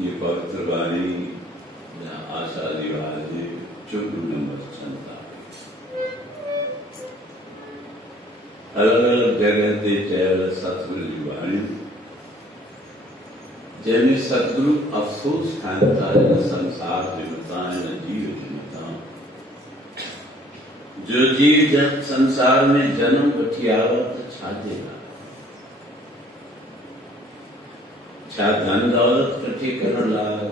ये पवित्र वाणी आशा दिवाज चुप नंबर 47 अलग अलग जगह ते चयल सतगुरु जी वाणी जैसे सतगुरु अफसोस खानता न संसार जिमता न जीव जिमता जो जीव जब संसार में जन्म वठी आवत छाजेगा छा धन दौलत कठी करण लाइ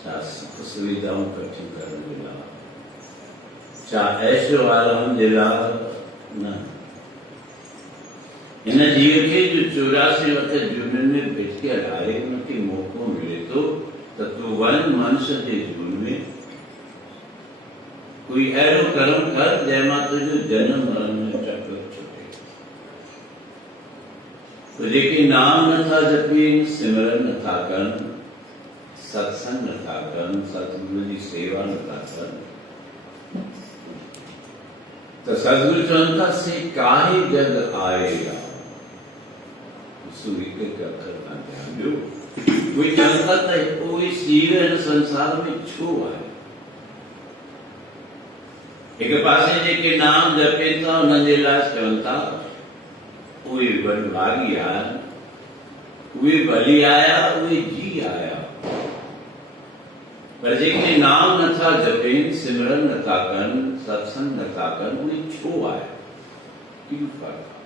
छा सुख सुविधाऊं कठी करण जे लाइ छा ऐशो आराम जे लाइ न इन जीव खे जो 84 वक़्त जुनन में भिटकियल आहे उनखे मौक़ो मिले थो त तूं वञ मनुष्य जे जून में कोई अहिड़ो कर्म कर जंहिंमां तुंहिंजो जनम मरण में चक्र छुटे तो जेके नाम नथा जपीन सिमरन नथा कनि सत्संग नथा कनि सतगुरु जी सेवा नथा कनि तो सतगुरु चवनि था से काहे जग आएगा सुविके के अखर का ध्यान दो कोई चवनि था कोई सीर हिन संसार में छो आहे एक पासे जेके नाम जपे था उन्हनि जे लाइ चवनि था उहे वनभागी आया उहे भली आया उहे जी आया पर जेके नाम नथा जपेन सिमरन नथा कनि सत्संग नथा कनि उहे छो आया कहिड़ो फर्क़ु आहे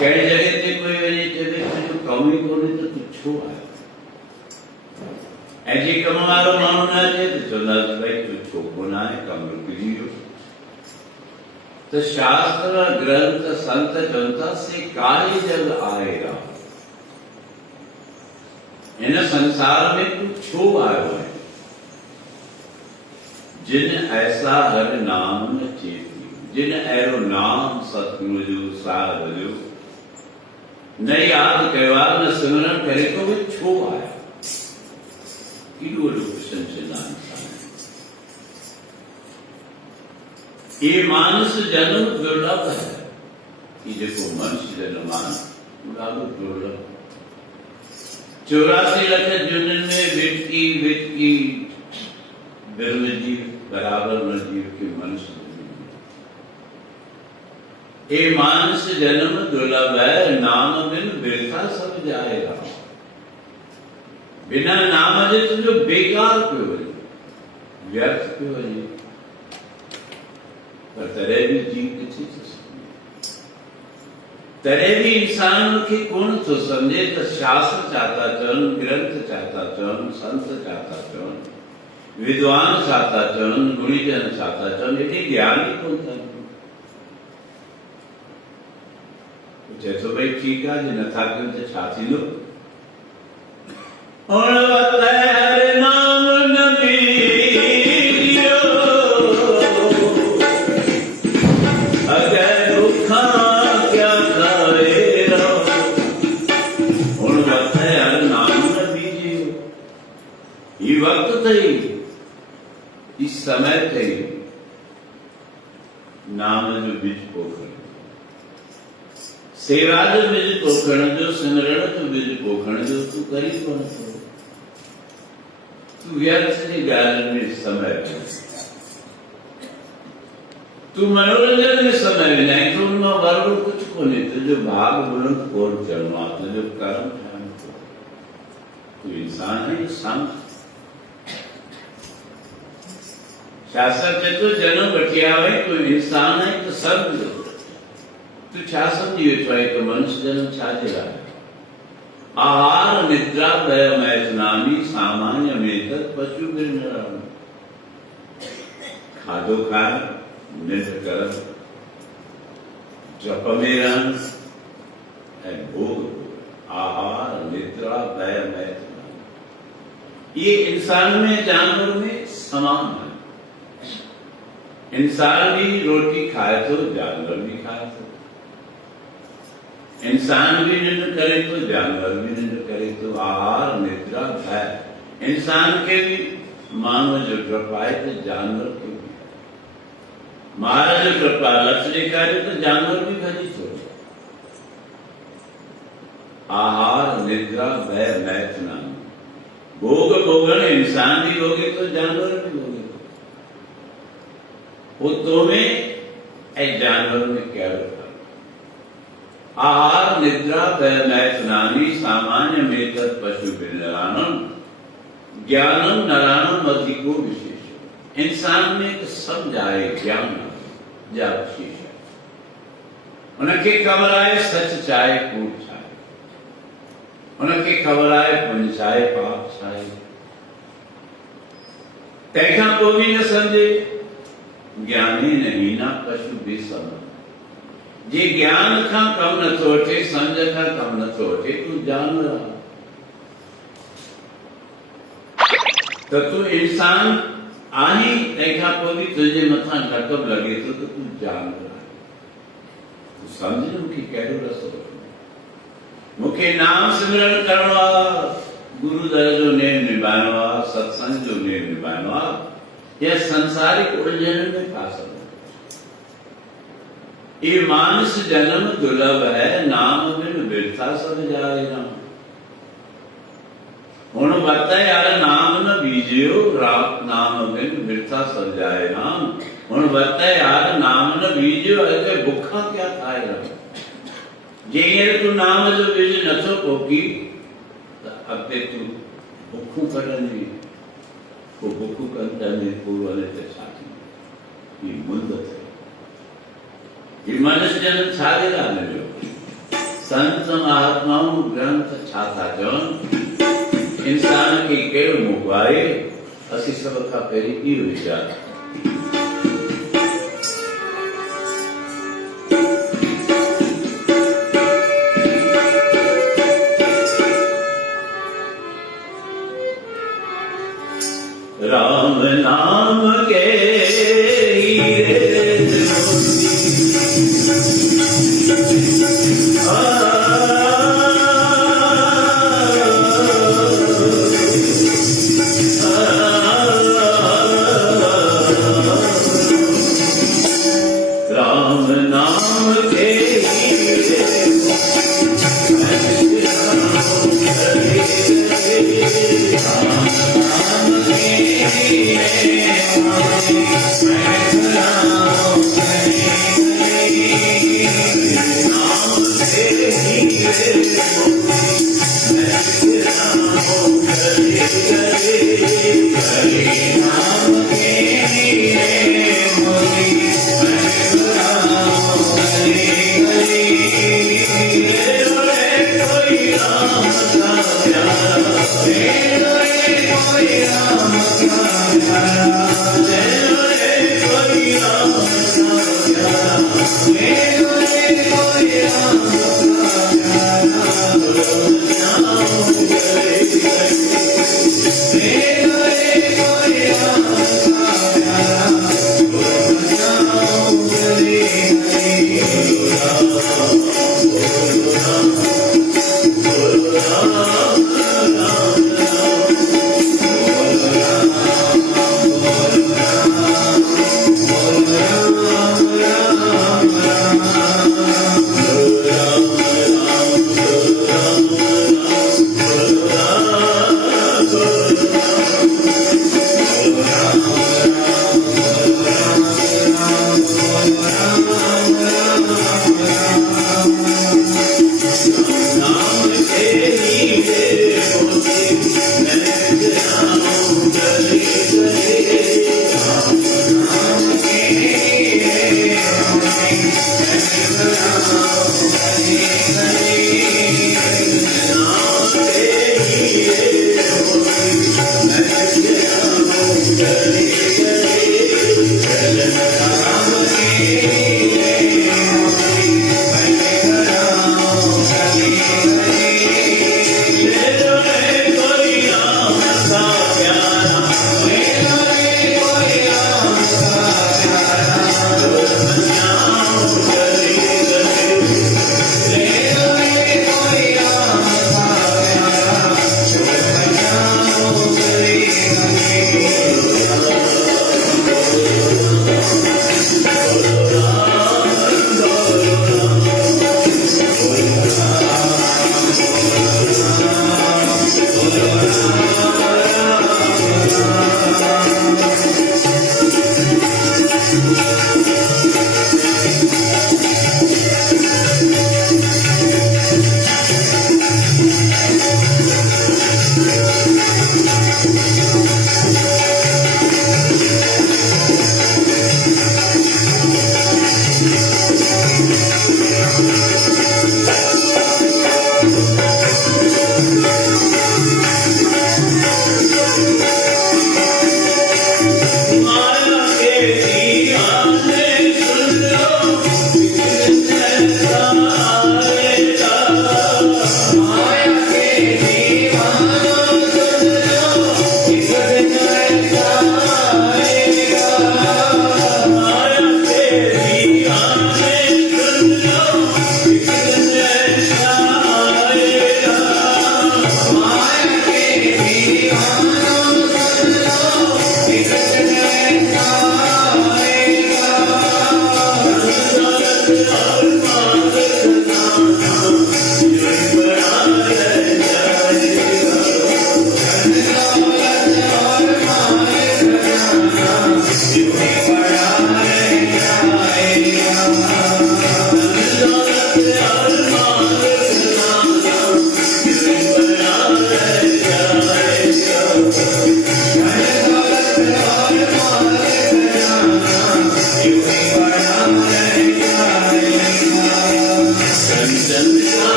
कहिड़ी जॻह ते कोई वञे चवे तुंहिंजो कमु ई कोन्हे त तूं छो आयो ऐं जे कम वारो माण्हू न अचे त चवंदासीं भई तूं छो कोन आहे कमु रुकिजी वियो तो शास्त्र ग्रंथ संत चवंदा से काहे जग आएगा इन संसार में तू छो आयो है जिन ऐसा हर नाम न चेती जिन अहिड़ो नाम सतगुरु जो साहिब जो न याद कयो आहे न सिमरन करे तो वे छो आया केॾो वॾो कृष्ण चेतन ये मानस जन्म दुर्लभ है ये जेको मनुष्य जन्म आहे ॾाढो दुर्लभ 84 लख जुनन में विटकी विटकी बिरल जी बराबर न जीव के मनुष्य ये मानस जन्म दुर्लभ है नाम बिन व्यर्था सब जाएगा बिना नाम जे तुझो बेकार पियो वञे व्यर्थ पियो वञे पर तरह भी जीव किथे थो समझे तरह भी इंसान खे कोन थो समझे त शास्त्र चाहता चवनि ग्रंथ चाहता चवनि संत चाहता चवनि विद्वान चाहता चवनि गुणीजन चाहता चवनि एॾी ज्ञान ई कोन अथनि चए थो भई ठीकु आहे जे नथा कनि त छा थींदो हरे नाम नबी वक्त थई इस समय थई नाम जो बीज पोखण सेवा जो बीज पोखण जो सिमरण जो बीज पोखण जो तू करी कोन थो तू व्यर्थ जी ॻाल्हियुनि में समय तू मनोरंजन में समय विञाई तू उनमां वरो कुझु कोन्हे तुंहिंजो भाग बुलंद कोन थियणो आहे तुंहिंजो कर्म थियणो तू इंसान है संत शास्त्र चए तो जन्म वठी आवे कोई इंसान है तो सब तू छा समझी वेठो आहे तो मनुष्य जन्म छा जे लाइ आहार निद्रा दय मैथनामी सामान्य में तक पशु बिन खाधो खाए निंड कर जप में रहन ऐं भोग आहार निद्रा भय मैथुन, ये इंसान में जानवर में समान है। इंसान भी रोटी खाए तो जानवर भी खाए तो, इंसान भी निंदा करे तो जानवर भी निंदा करे तो, आहार निद्रा भय। इंसान के भी मानव जो कृपा है तो जानवर के भी, महाराज जो कृपा लक्ष्य करे तो जानवर भी भजी छोड़े। आहार निद्रा भय मैथुन, भोग भोगन इंसान भी भोगे तो जानवर भी भोगे। वो तुम्हें एक जानवर में क्या रखा? आहार निद्रा भय मैथुनानि सामान्य में पशु नरानम ज्ञानम नरानम अधिको विशेष। इंसान में तो सब जाए ज्ञान जा विशेष है। उनके खबर आए सच चाहे कूट चाहे, उनके खबर आए पुण्य चाहे पाप चाहे, तैखा को भी न समझे ज्ञानी नहीं ना पशु भी समझ। जे ज्ञान का कम न थोटे, समझ का कम न थोटे, तू जानवर तो तू इंसान आही तैखा को भी तुझे मथा ढकब लगे तो तू जानवर तू समझ मुखी कहो रसो मुखे नाम सिमरन करवा, गुरु दर जो नेम निभावा, सत्संग जो नेम निभावा, यह संसारिक उलझन में फंस गए। ये मानस जन्म दुर्लभ है, नाम बिन व्यर्था सब जाए राम। हुण बता यार नाम न बीजियो, नाम बिन व्यर्था सब जाए राम। हुण बता यार नाम न बीजियो, अगे भुखा क्या खाए राम। जे तू नाम जो बीज नथो पोकी, अब ते तू भुखू करनी, वो भुखू करता नहीं पूर्व ने ते साथी ये मुद्दत है। ये मनुष्य जन्म छागे लाने जो संत महात्माओं ग्रंथ छाता जन इंसान की केड़ मुगवाए, असी सब का पेरी की विचार। राम नाम के राम नाम के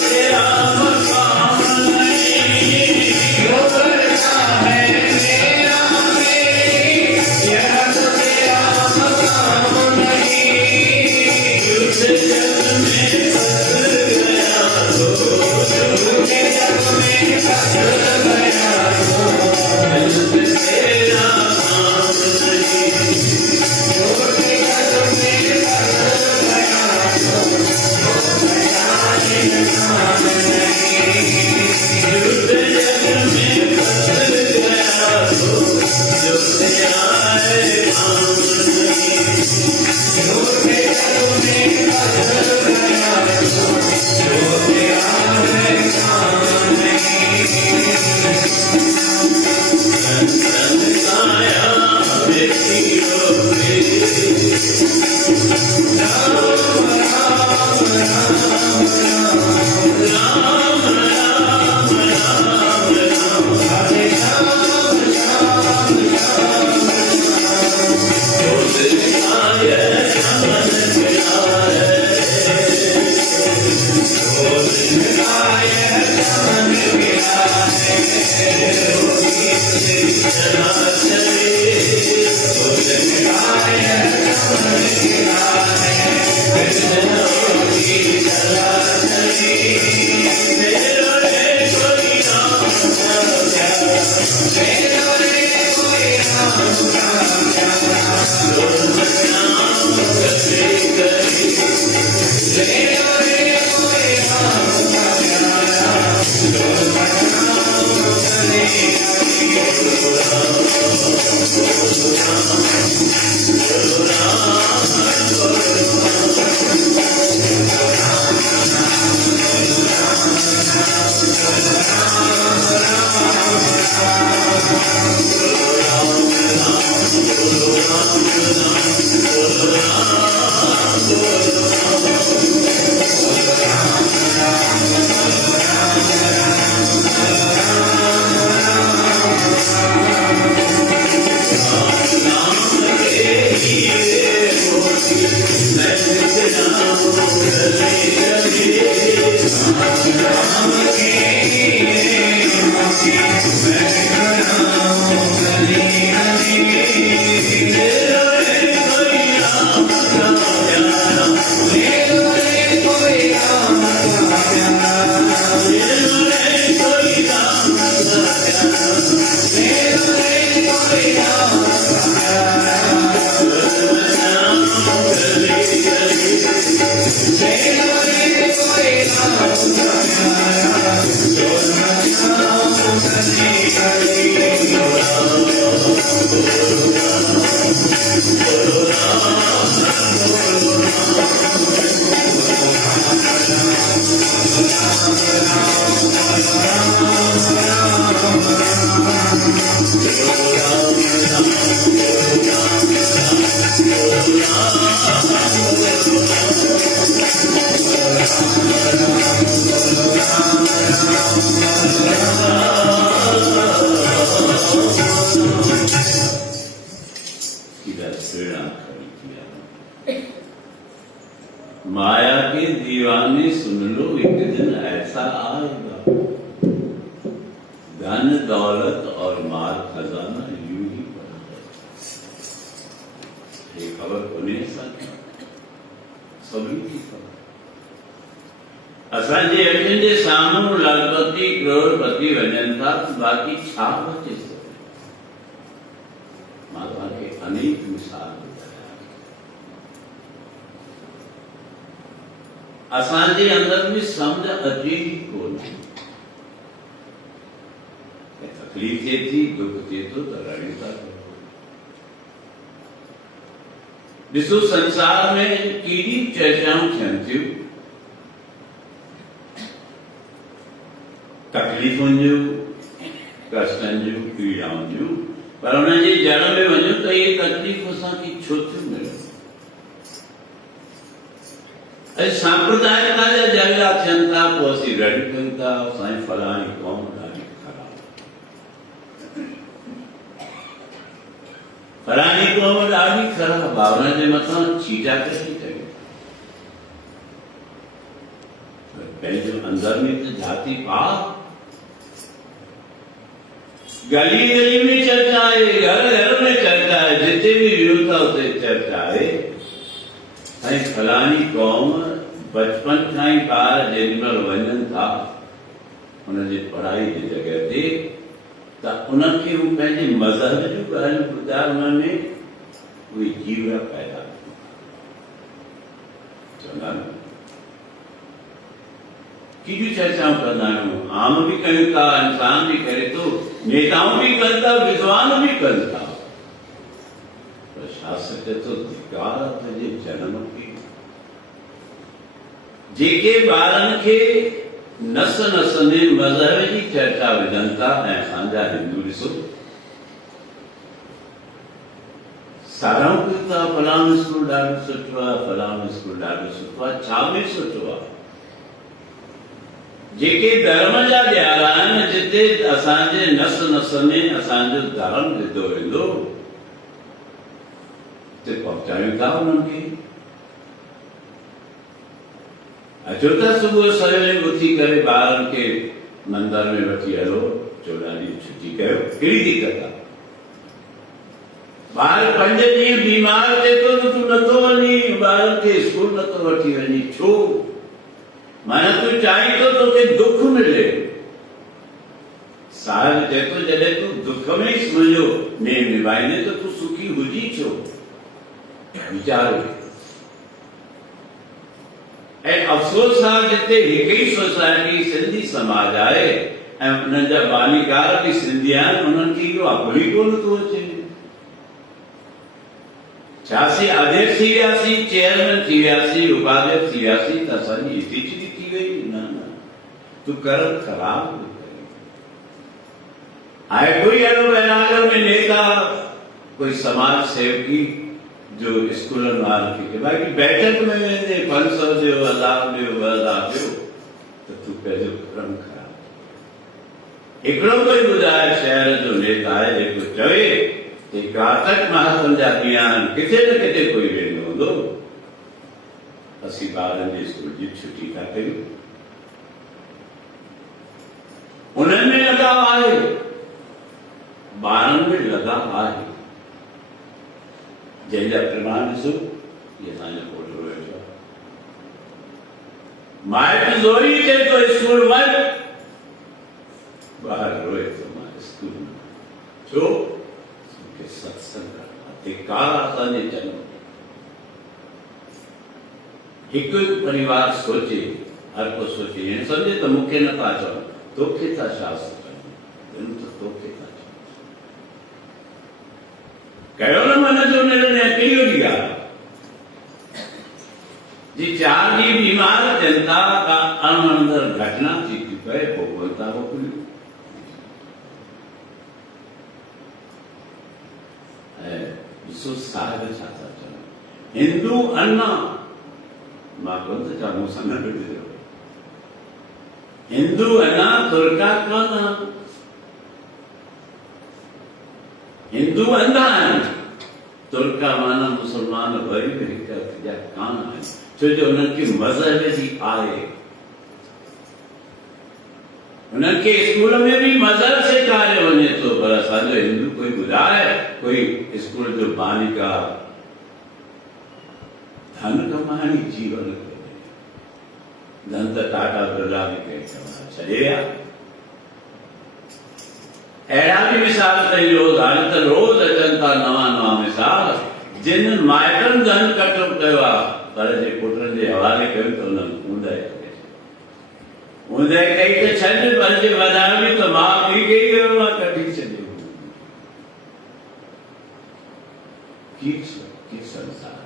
तेरा माया के दीवाने सुन लो, एक दिन ऐसा आएगा, धन दौलत और माल खजाना यूं ही पड़ा। ये खबर कोने साथ सभी की खबर। असांजे अखियुनि जे साम्हूं लखपति करोड़पति वञनि था, बाक़ी छा बचे थो। मां तव्हांखे अनेक मिसाल ॿुधाया। असांजे अंदर में सम्झ अचे ई कोन्हे। तकलीफ़ थिए थी, दुख थिए थो त रड़ियूं था कयो। ॾिसो संसार में केॾी चर्चाऊं थियनि थियूं तकलीफ़ुनि जूं, कष्टनि जूं, पीड़ाउनि जूं, पर उन जी जड़ में वञो त इहे तकलीफ़ असांखे छो थियूं मिलनि। सांप्रदायिकता जा झगड़ा थियनि था, पोइ असीं रड़ियूं कयूं था, साईं फलाणी क़ौम ॾाढी ख़राब, फलाणी क़ौम ॾाढी ख़राब आहे, हुन जे मथां छीटा कढी कयूं। पंहिंजो अंदर में त जाती पाप। गली गली में चर्चा है, घर घर में चर्चा है, जिते भी वियो था उते चर्चा है। ऐं फलानी क़ौम बचपन खां ई ॿार जेॾीमहिल वञनि था हुनजी पढ़ाई जी जॻह ते, त उनखे हू पंहिंजे मज़हब जूं ॻाल्हियूं ॿुधाए, उनमें उहे जीव पैदा चवंदा आहिनि। केॾियूं चर्चाऊं कंदा आहियूं, आम बि कयूं था, इंसान बि करे थो, नेताऊं बि कनि था, विद्वान बि कनि था। पर शास्त्र चए थो धिकार तुंहिंजे जनम खे। जेके ॿारनि खे नस नस में मज़हब जी चर्चा विझनि था, ऐं असांजा हिंदू ॾिसो साराऊं कयूं था, फलाणो स्कूल ॾाढो सुठो आहे, फलाणो स्कूल ॾाढो सुठो आहे। छा में सुठो आहे? जेके धर्म जा ॾियारा आहिनि, जिते असांजे नस नस में असांजो धर्म विधो वेंदो, उते पहुचायूं था उन्हनि खे। अचो त सुबुह सवेल उथी करे ॿारनि खे मंदर में वठी हलो, 14 ॾींहं छुटी कयो, कहिड़ी दिक़त आहे? ॿार 5 ॾींहं बीमार थिए थो त तूं नथो वञी, ॿारनि खे स्कूल नथो वठी वञी, छो? माना तूं चाहीं थो तोखे दुख मिले। साहिब चए थो जॾहिं तूं दुख में ई मुंहिंजो नेम निभाईंदे त तूं सुखी हुजी छो? वीचार। ऐं अफ़सोस आहे जिते हिक ई सोसाइटी सिंधी समाज आहे ऐं उन्हनि जा बानीकार बि सिंधी आहिनि, उन्हनि खे इहो अकुल ई कोन थो अचे। छा असीं अध्यक्ष थी वियासीं, चेयरमैन थी वियासीं, उपाध्यक्ष थी वियासीं त असांजी इतिचरी थी वई? न, तूं कर्म ख़राब आहे। कोई अहिड़ो बहरागर में नेता, कोई समाज सेवकी जो स्कूलनि वारनि खे भाई बैठक में वेंदे 500 ॾियो, 1000 ॾियो, 2000 ॾियो, त तूं पंहिंजो कर्म ख़राब। हिकिड़ो कोई ॿुधाए शहर जो नेता आहे जेको चवे कि कार्तिक मास जा ॾींहं आहिनि, किथे न किथे कोई वेंदो हूंदो, असीं ॿारनि जे स्कूल जी छुटी था कयूं। आहे, ॿारनि में लॻा आहे, जंहिंजा प्रमाण ॾिसो, इहे असांजो फोटो वेठो आहे। माइट ज़ोरी चए थो स्कूल वञ, ॿार रोए थो मां स्कूल न, छो? मूंखे सत्संग अधिकार असांजे जनम। हिकु परिवार सोचे, हर को सोचे, हीअं सम्झे त मूंखे नथा चवनि, तोखे था शास्त्र चवनि, त तोखे था चवनि। कयो न मन जो निर्णय, कहिड़ी वॾी ॻाल्हि जी। 4 ॾींहं बीमार जनता का अणवणंदड़ घटना थी थी पए, भोगवंता मोकिलियो। ऐं ॾिसो साहिब छा था चवनि, हिंदू अन्ना, मां कोन थो चवां मूं सां न ॿुधियो, हिंदू अन्ना तुर्का कान, हिंदू अंधा आहिनि, तुर्का माना मुस्लमान वरी बि हिक हथ जा कान आहिनि, छो जो उन्हनि खे मज़हब जी आहे। उन्हनि खे स्कूल में बि मज़हब सेखारियो वञे थो, पर असांजो हिंदू कोई ॿुधाए, कोई स्कूल जो बालिका धन कमाइणी जीवन कोन्हे, धन त टाटा बिरला बि कंहिं छॾे आ। अहिड़ा बि मिसाल कई रोज़, हाणे त रोज़ अचनि था नवां नवां मिसाल, जिन माइटनि धन कठो कयो आहे, पर जे पुटनि जे हवाले कयो त उन्हनि ऊंदहि कई त छॾ, पर जे वधायो बि त माउ पीउ खे ई कयो आहे, कढी छॾियो। की संसार,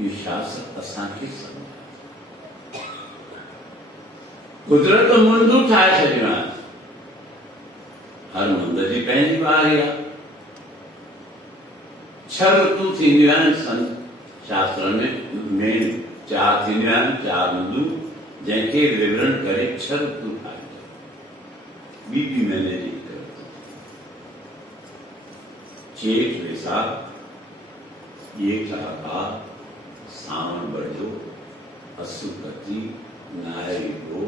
इहो शास्त्र असांखे सम्झाए। कुदरत मुंदू ठाहे छॾियो आहे, हर मुंद जी पंहिंजी वारी आहे। 6 ऋतू थींदियूं आहिनि शास्त्रनि में 4 थींदियूं आहिनि, 4 मुंदू, जंहिंखे विवरण करे 6 ऋतू ठाहे। ॿी महीने जी चेत वैसाख, ॼेठ आबाद, सावण बड़ो, असु कती, नारी गो,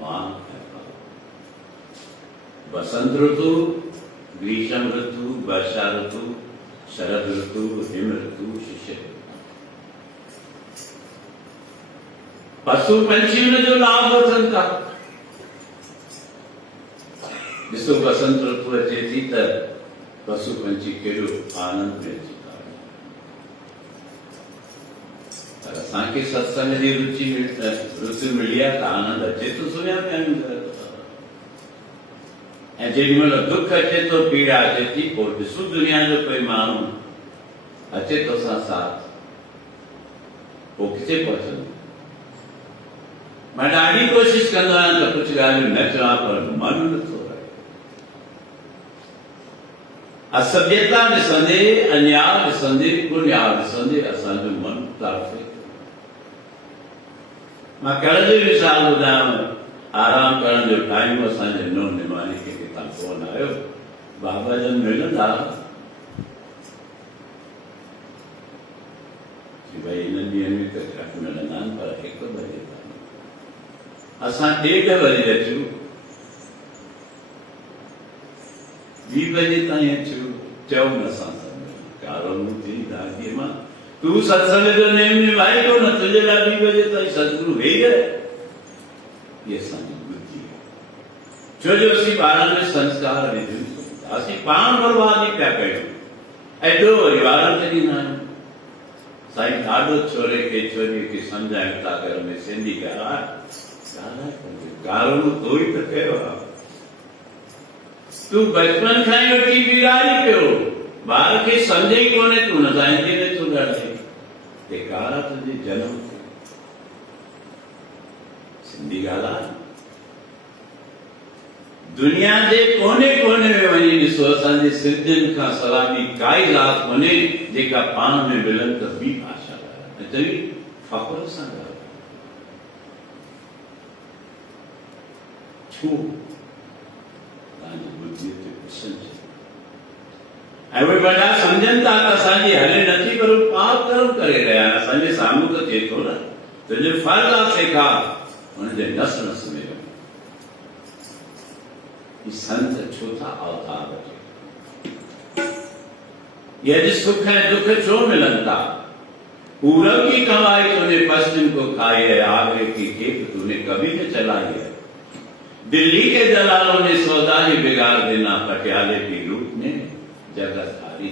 माघ ऐं फागुन। बसंत ऋतु, ग्रीष्म ऋतु, वर्षा ऋतु, शरद ऋतु, हिम ऋतु, शिशिर ऋतु। पशु पंछी जो लाभ वठनि था। ॾिसो बसंत ऋतु अचे थी त पशु पंछी केॾो आनंद में अची था वञनि। पर असांखे सत्संग जी रुचि मिली आहे त आनंद अचे थो, सुञा पिया आहियूं। ऐं जेॾीमहिल दुख अचे थो, पीड़ा अचे थी, पोइ ॾिसो दुनिया जो कोई माण्हू अचे थो असां साथ, पोइ किथे पहुचंदो। मां ॾाढी कोशिशि कंदो आहियां त कुझु ॻाल्हियूं न चवां, पर मन नथो रहे। असभ्यता ॾिसंदे, अन्याय ॾिसंदे, पुण्याय ॾिसंदे असांजो मन तड़फे थो। मां कल्ह जो मिसाल ॿुधायांव, आराम करण जो टाइम असांजे नो निमाणी खे किथां फोन आयो, बाबा जन मिलंदा? भई हिन ॾींहंनि में त घटि मिलंदा आहिनि, पर 1 बजे ताईं असां 1:30 बजे अचूं, 2 बजे ताईं अचूं, चऊं असां कारो थी दादीअ मां, तूं सत्संग जो नेम निभाए थो न, तुंहिंजे लाइ 2 बजे ताईं सतगुरु वेही रहे। इहे असांजी बुद्धि आहे, छो जो असीं ॿारनि में संस्कार विझूं, असीं पाण बर्बादी पिया कयूं, एॾो वरी ॿारनि खे ॾींदा आहियूं। साईं ॾाढो छोरे खे छोरीअ खे सम्झाइनि था, घर में सिंधी ॻाल्हाए, कारो तो ई त कयो आहे। तूं बचपन खां ई वठी बिगाड़ी पियो, ॿार खे सम्झे ई कोन्हे, तूं न हिंदी में तूं ॻाल्हाए, बेकार आहे तुंहिंजे जनम ते। सिंधी ॻाल्हाए। दुनिया जे कोने कोने में वञी ॾिसो, असांजे सिंधियुनि खां सवाइ काई ज़ात कोन्हे जेका पाण में मिलनि त ॿी भाषा ॻाल्हाए, ऐं तॾहिं फ़ख़्र सां ॻाल्हाए। छो? तव्हांजी बुद्धीअ ते कुझु ऐं उहे वॾा सम्झनि था त असांजी हले नथी, पर पाप कर्म करे रहिया आहिनि। असांजे साम्हूं त थिए थो न, तुंहिंजो फर्ज़ु आहे सेखार, हुनजे नस नस में कि संत छोथा अवतार बचे। यदि सुख है दुख छो मिलनता, पूरब की कमाई तूने पश्चिम को खाई है, आगरे की खेत तूने कभी न चलाई है। दिल्ली के दलालों ने सौदा ही बिगाड़ देना, पटियाले की रूप ने जगत हारी।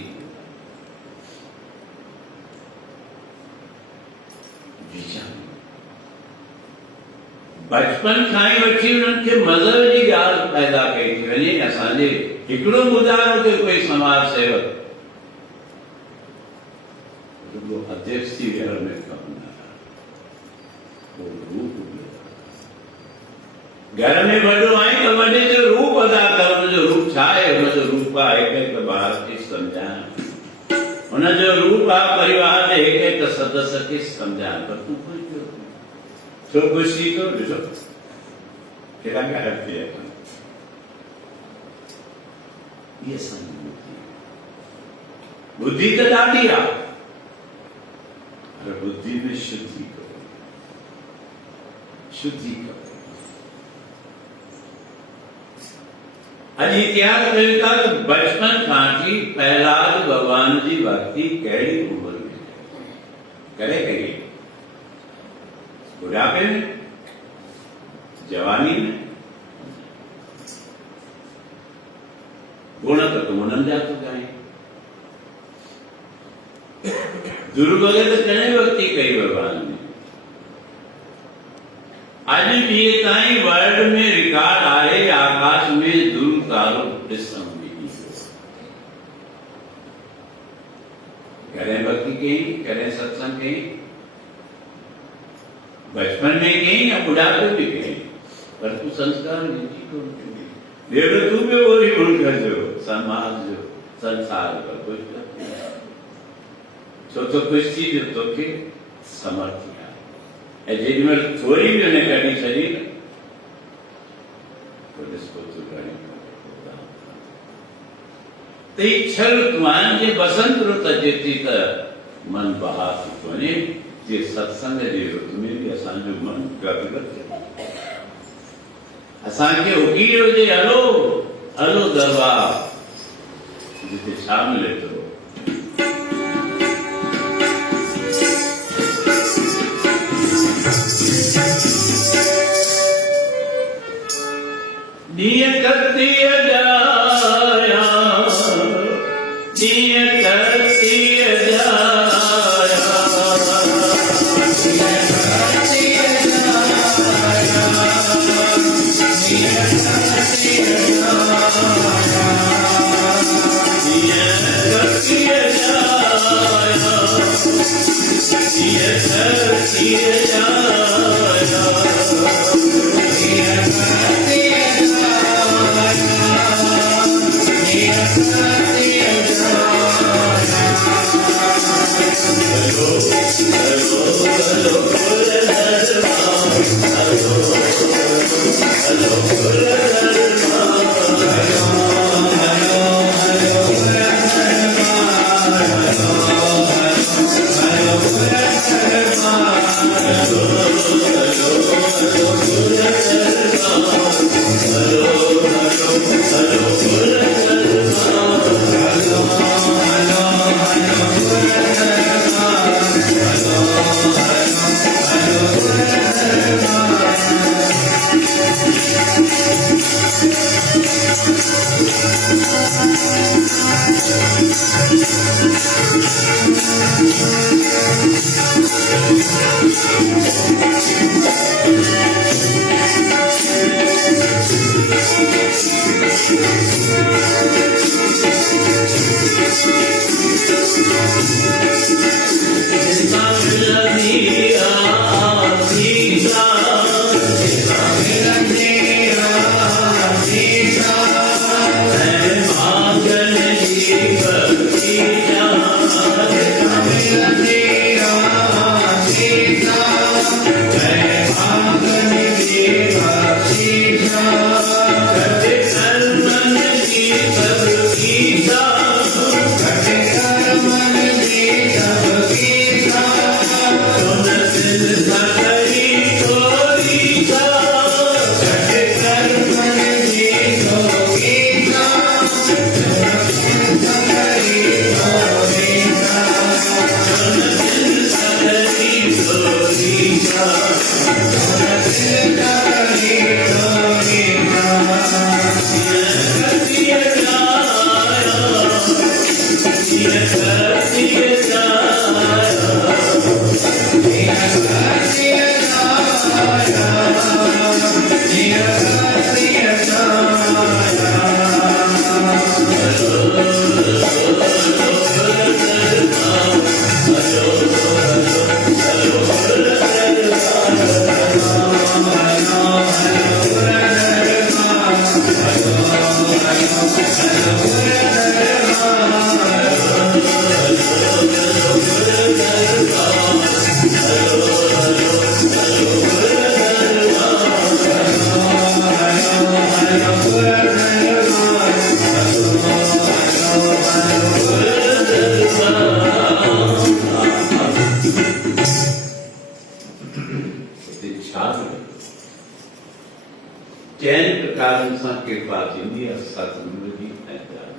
बचपन खाई वठी उन्हनि खे मज़हब जी ॻाल्हि पैदा कई थी वञे। असांजे हिकिड़ो ॿुधायो कि कोई समाज सेवक रुॻो अध्यक्ष थी घर में कम न घर में वॾो आई त वॾे जो रूप अदा कर। हुनजो रूप छा आहे? हुनजो रूप आहे हिकु हिकु ॿार खे सम्झाइण। हुनजो रूप आहे परिवार जे हिकु हिकु सदस्य खे सम्झाइण। पर तूं कुझु छो ख़ुशी थो ॾिसो केॾा ॻाल्हि थी आहे। इहा असांजी बुद्धि त ॾाढी आहे, पर बुद्धि में शुद्धि करो, शुद्धि करो। अॼु इतिहास कयूं था त बचपन खां वठी प्रहलाद भॻवान जी भक्ति कहिड़ी उमिरि में करे कई? बुढ़ापे में, जवानी में? गुण तो तुम उन्हनि जा थो ॻाए। दुर्भगत कॾहिं भक्ति कई भॻवान ने? अॼु ॾींहं ताईं वर्ल्ड में रिकॉर्ड आहे, आकाश में ध्रुव तारो ॾिसण में ईंदो। कॾहिं भक्ति कई, कॾहिं सत्संग कई? बचपन में कहीं या बुढ़ापे में कहीं? पर तू संस्कार विझी कोन कई। देवरो तू बि वरी मुल्क जो, समाज जो, संसार जो कुछ कर। छो तो कुछ चीज तोखे समर्थ आहे। ऐं जेॾीमहिल थोरी बि हुन कढी छॾी न, तो ॾिसो तूं घणी त ही छह ऋतुआनि जे बसंत रुत अचे थी त मन बहा थी वञे। जे सत्संग जे रुत में भी असांजो मन गदगद थिए। असांखे हुकीर हुजे, हलो हलो दरबार, जिते छा मिले थो। ॾींहं करती अजाया, ॾींहं करती अजाया, छा चइनि प्रकारनि सां कृपा थींदी आहे सतगुरु जी ऐं दयाल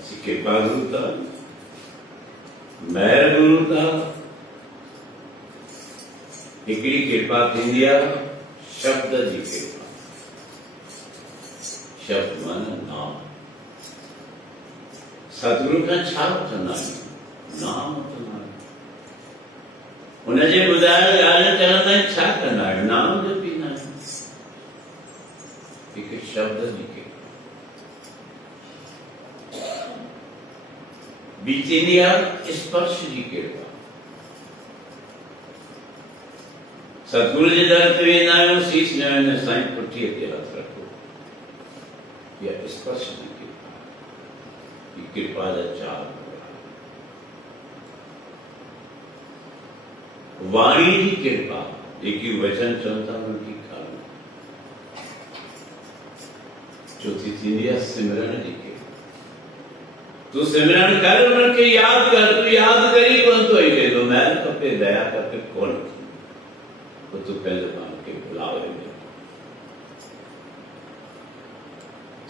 असीं कृपा गुरु था महर गुरु था हिकिड़ी कृपा थींदी आहे शब्द जी कृपा शब्द माना नाम सतगुरु खां छा वठंदा आहियूं नाम वठंदा आहियूं हुनजे ॿुधायल ॻाल्हि चवंदा आहिनि छा कंदा आहियूं नाम जपींदा आहियूं हिकु शब्द जी कृपा ॿी थींदी आहे स्पर्श जी कृपा सतगुरु जे दर ते वेंदा आहियूं शीश नवाईंदा साईं पुठीअ ते हथ रखो इहा स्पर्श जी कृपा ही कृपा जा चार वाणी जी कृपा जेकी वचन चवनि था उनकी ॻाल्हि चौथी थींदी आहे सिमरन जी कृपा तूं सिमरन कर उनखे यादि कर तूं यादि करी कोन थो ई वेंदो महिर खपे दया खपे कोन पोइ तूं पंहिंजे पाण खे भुलाए वेंदो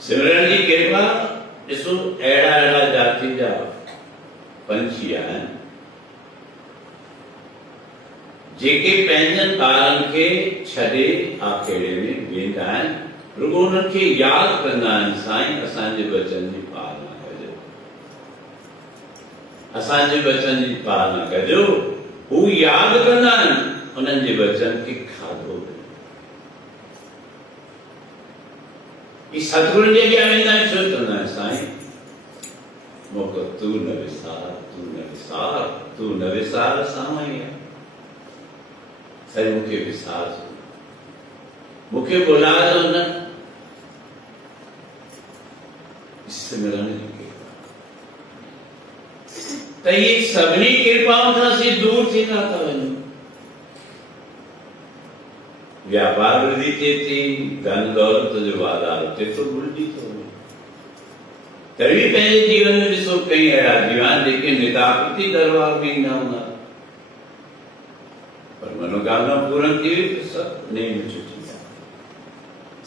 सिमरन जी कृपा ॾिसो अहिड़ा अहिड़ा जाति जा पंछी आहिनि जेके पंहिंजनि ॿारनि खे छॾे आखेड़े में वेंदा आहिनि रुॻो उन्हनि खे यादि कंदा आहिनि साईं असांजे बचन जी पालना कजो असांजे बचन जी पालना कजो हू यादि कंदा आहिनि उन्हनि जे बचन खे खाधो ही सतगुरु जे अॻियां वेंदा आहिनि छो चवंदा आहिनि साईं मोको तूं न विसार तूं न विसार साईं साईं मूंखे विसार मूंखे बुलायो न सिमरन जी कृपा त इहे सभिनी कृपाउनि खां असीं दूर थींदा था वञूं व्यापार वृद्धि थिए थी धन दौलत जो वाधारो थिए थो भुलिजी थो वञे तॾहिं पंहिंजे जीवन में ॾिसो कई अहिड़ा जीव आहिनि जेके निदाकृति दरबार में ईंदा हूंदा पर मनोकामना पूर्ण थी वई त सभु नेम छुटी विया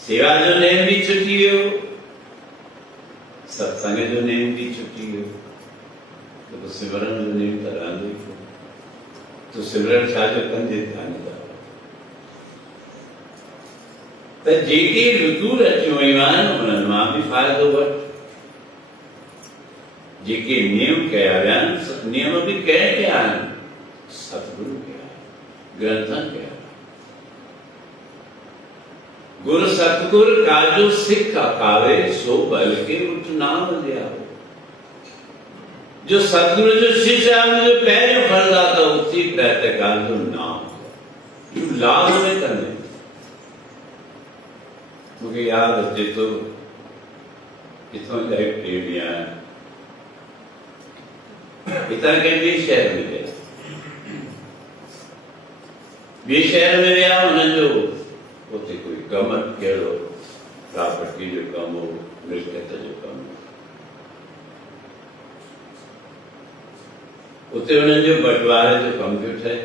सेवा जो नेम भी छुटी वियो सत्संग जो नेम भी छुटी वियो तो सिमरन जो नेम त रहंदो ई कोन तो सिमरन छा जो कंदे ध्यान त जेके ऋतु अची वियूं आहिनि उन्हनि मां बि फ़ाइदो वठ जेके नियम कया विया आहिनि नियम बि कंहिं कया आहिनि सतगुरु कया ग्रंथन कया गुरु सतगुर काजो सिख अकावे सो बल के उठ नाम दिया जो सतगुरु जो शिष्य है जो पहले फलदाता उसी प्रातः काल जो नाम यू लाभ में करने मुझे याद अचे तो इथों जा टेड़िया इतना के भी शहर में गया ॿिए शहर में विया उन्हनि जो उते कोई कमु कहिड़ो प्रॉपर्टी जो कमु हो मिल्कियत जो कमु उते उन्हनि जो बंटवारे जो कमु पियो ठहे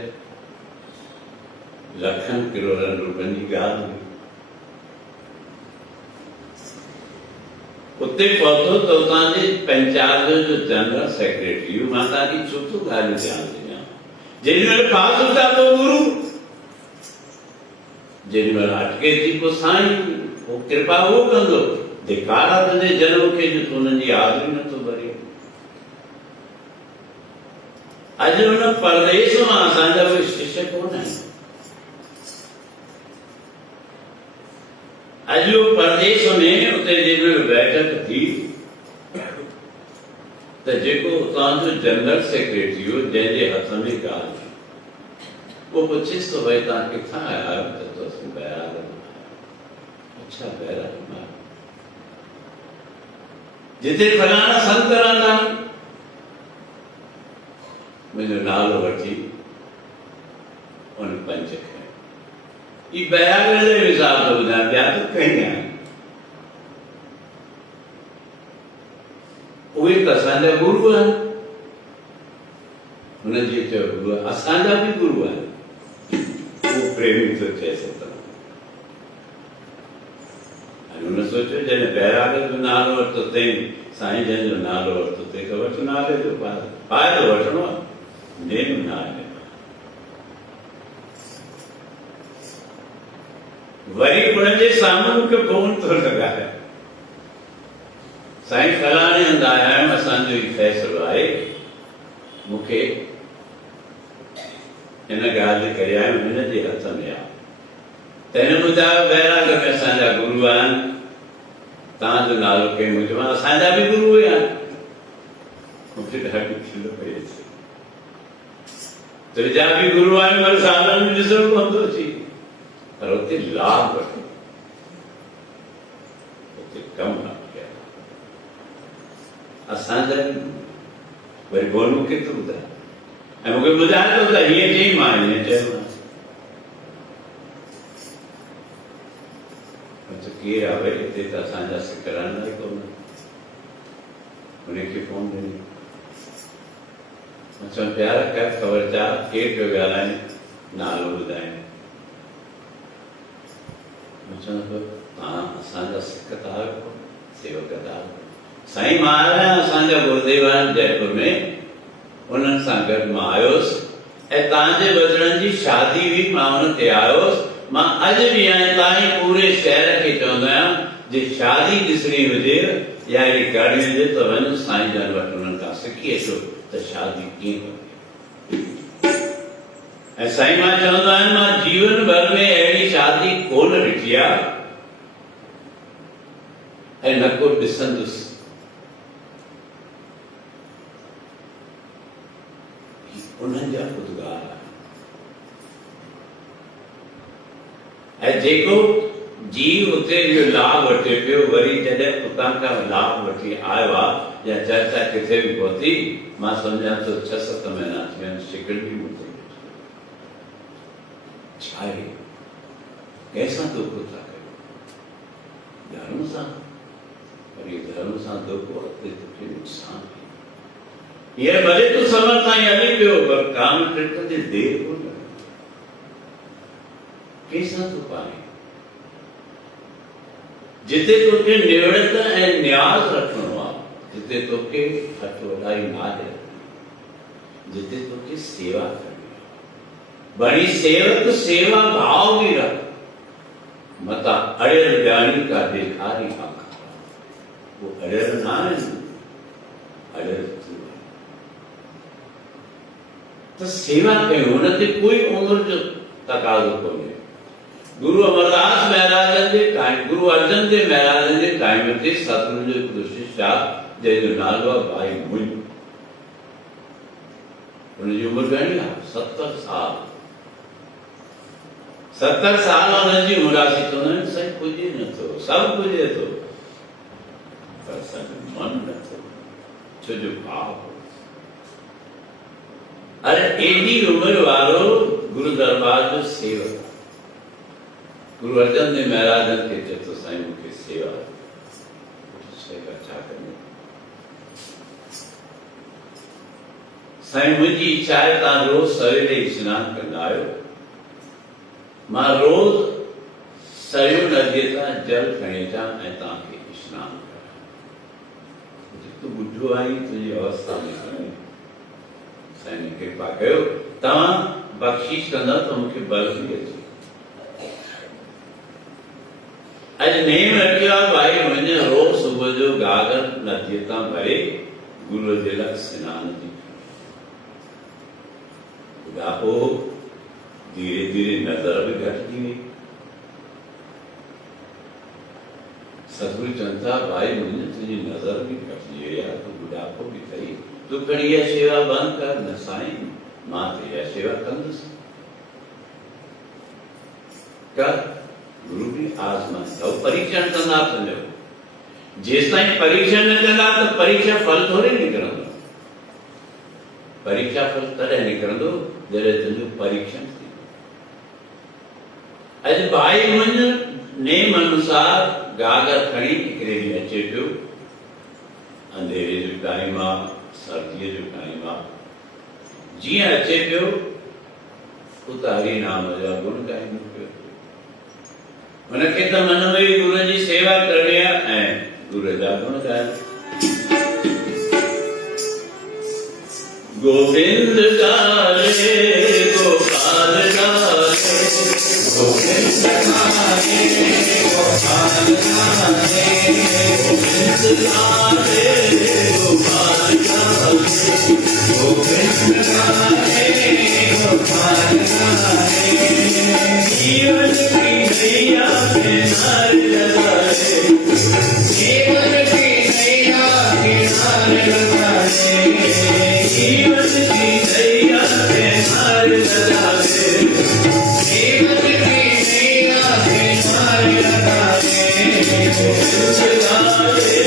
लखनि करोड़नि रुपयनि जी ॻाल्हि हुई उते पहुतो त उतां जे पंचायत जो जनरल सेक्रेटरी मां तव्हांजी छो थो ॻाल्हियूं ध्यानु ॾियां जेॾीमहिल पास था पोइ गुरु जेॾीमहिल अटके थी पोइ साईं पोइ कृपा उहो कंदो धिकार आहे तुंहिंजे जनम खे जो तूं उन्हनि जी हाज़िरी नथो भरे अॼु हुन परदेश मां असांजा उहे शिष्य कोन आहिनि अॼु परदेश में उते जेॾीमहिल बैठक थी त जेको उतां जो जनरल सेक्रेटरी हो जंहिंजे हथ में ॻाल्हि वो पुछिस तो भाई तव्हां किथां आया आहियो त असीं बहिराग मां अच्छा बहिराग मां जिते फलाणा संत रहंदा आहिनि मुंहिंजो नालो वठी उन पंच खयो ही बहिराग जे हिसाब सां ॿुधायां ॿिया त कई आहिनि उहे त असांजा गुरू आहिनि हुनजी चयो गुरू असांजा बि गुरू आहिनि। उहो प्रेमी थो चए सतनाम। हुन सोचियो जॾहिं बैराग जो नालो वरितो तंहिं साईं जन जो नालो वरितो तंहिं ख़बर तो नाले जो फ़ाइदो वठणो आहे, नेम न आहे। वरी उनजे साम्हूं मूंखे फोन थो लॻाए, साईं फलाणे हंधि आया आहियूं, असांजो ई फ़ैसिलो आहे, मूंखे हिन ॻाल्हि करे आहियूं, हिनजे हथ में आहे। त हिन ॿुधायो बैराग में असांजा गुरू आहिनि, तव्हांजो नालो कंहिं मुंहिंजो असांजा बि गुरू ई आहिनि। मूंखे ॾाढी खिल पई अचे, तुंहिंजा बि गुरू आहिनि, पर सालनि में ॾिसणो पवंदो अची, पर उते लाभ वठो, उते कमु न कयो। असांजा वरी बोल मूंखे थो ॿुधाए ऐं मूंखे ॿुधाए थो त हीअं चई, मां हीअं चयो। केरु आहे भई हिते, त असांजा सिक रहंदा ई कोन। हुनखे फोन ॾिनी, मां चवां प्यार कर, ख़बर चाह केरु पियो ॻाल्हाए, नालो ॿुधाए। मां चवां पियो तव्हां असांजा सिक था आहियो, सेवक था आहियो। साईं मां आहियां, असांजा गुरुदेव आहिनि जयपुर में, उन्हनि सां गॾु मां आयुसि ऐं तव्हांजे बचड़नि जी शादी हुई, मां हुन ते आयुसि। मां अॼु बि आहियां ताईं पूरे शहर खे चवंदो आहियां, जे शादी ॾिसणी हुजे या अहिड़ी गाड़ी हुजे त वञो साईं जन वटि, उन्हनि खां सिखी अचो त शादी कीअं कबी। ऐं साईं मां चवंदो आहियां, मां जीवन भर में अहिड़ी शादी कोन ॾिठी आहे ऐं न को ॾिसंदुसि। उन्हनि जा उद्गार ऐं जेको जीव उते जो लाभ वठे पियो, वरी जॾहिं उतां खां लाभ वठी आयो आहे या चर्चा किथे बि पहुती, मां सम्झां थो 6-7 महीना थी विया आहिनि, शिकड़ बि मूंखे छा आहे, कंहिंसां दोखो था कयो, धर्म सां। वरी धर्म सां दोखो अॻिते तोखे नुक़सान आहे। हींअर भले तूं समय ताईं हली पियो, पर काम ट्रिक ते देरि कोन लॻे। कंहिंसां थो पाए, जिते तोखे निवड़त ऐं न्याज़ रखणो आहे, जिते तोखे हथ वॾाई न आहे, जिते तोखे सेवा करणी आहे, बड़ी सेवक सेवा भाव भी रख, मता अड़ियल ॼाणी का ॾेखारी आखा। वो अड़ियल न आहे, अड़ियल तूं आहे। त सेवा कयो, हुन ते कोई उमिरि जो तकाज़ो कोन्हे। गुरु अमरदास महाराजन जे टाइम, गुरु अर्जन देव महाराजन जे टाइम ते सतगुरु जो हिकिड़ो शिष्य आहे, जंहिंजो नालो आहे भाई मुंज। हुनजी उमिरि घणी आहे? 70 साल। 70 साल हुनजी उमिरि आहे। चवंदा आहिनि साईं पुॼे नथो, सभु पुॼे थो, पर असांजो मन नथो, छो जो भाव। अरे एॾी उमिरि वारो गुरु दरबार जो सेवक, गुरु अर्जन देव महाराजन खे चए थो साईं मूंखे सेवा, सेवा छा करणी? साईं मुंहिंजी इच्छा आहे तव्हां रोज़ सवेरे सनानु कंदा आहियो, मां रोज़ सरयू नदीअ तां जल खणी अचां ऐं तव्हांखे सनानु करां। तूं ॿुढो आहीं, तुंहिंजी अवस्था में साईं ने कृपा कयो, तव्हां बख़्शीश कंदा त मूंखे बल बि अचे। अॼु नेम रखियो आहे भाई मुंहिंजे रोज़ सुबुह जो गागर नदीअ तां भरे गुरूअ जे लाइ सनानु थी। ॿुढापो धीरे धीरे नज़र बि घटिजी वई। सतगुरु चवनि था भाई मुंहिंजे तुंहिंजी नज़र बि घटिजी वई आहे, तूं ॿुढापो बि कई, तूं खणी इहा शेवा बंदि कर। न साईं मां त इहा शेवा कंदुसि। कर, गुरु बि आज़माईंदा, परीक्षण कंदा तुंहिंजो। जेसिताईं परीक्षण न कंदा त परीक्षा फल थोरे निकिरंदो। परीक्षा फल तॾहिं निकिरंदो जॾहिं तुंहिंजो परीक्षण थींदो। अॼु भाई मुंहिंज नेम अनुसार गागर खणी हिकिड़े ॾींहुं अचे पियो, अंधेरे जो टाइम आहे, सर्दीअ जो टाइम आहे, जीअं अचे पियो उत हरि नाम जा गुण ॻाइनि पियो। हुनखे त मन में ई गुरू जी सेवा करणी आहे ऐं गुरू जा गुण ॻाइनि। गोविंद गाले गोपाल गाले, गोविंद गाले गोपाल गाले, गोविंद गाले गोपाल गाले, गोविंद गाले गोपाल गाले। जीवन की नैया किनारे लगाए, जीवन की नैया किनारे लगाए, जीवन की नैया किनारे लगाए, जीवन की नैया किनारे लगाए। गोविंद गाले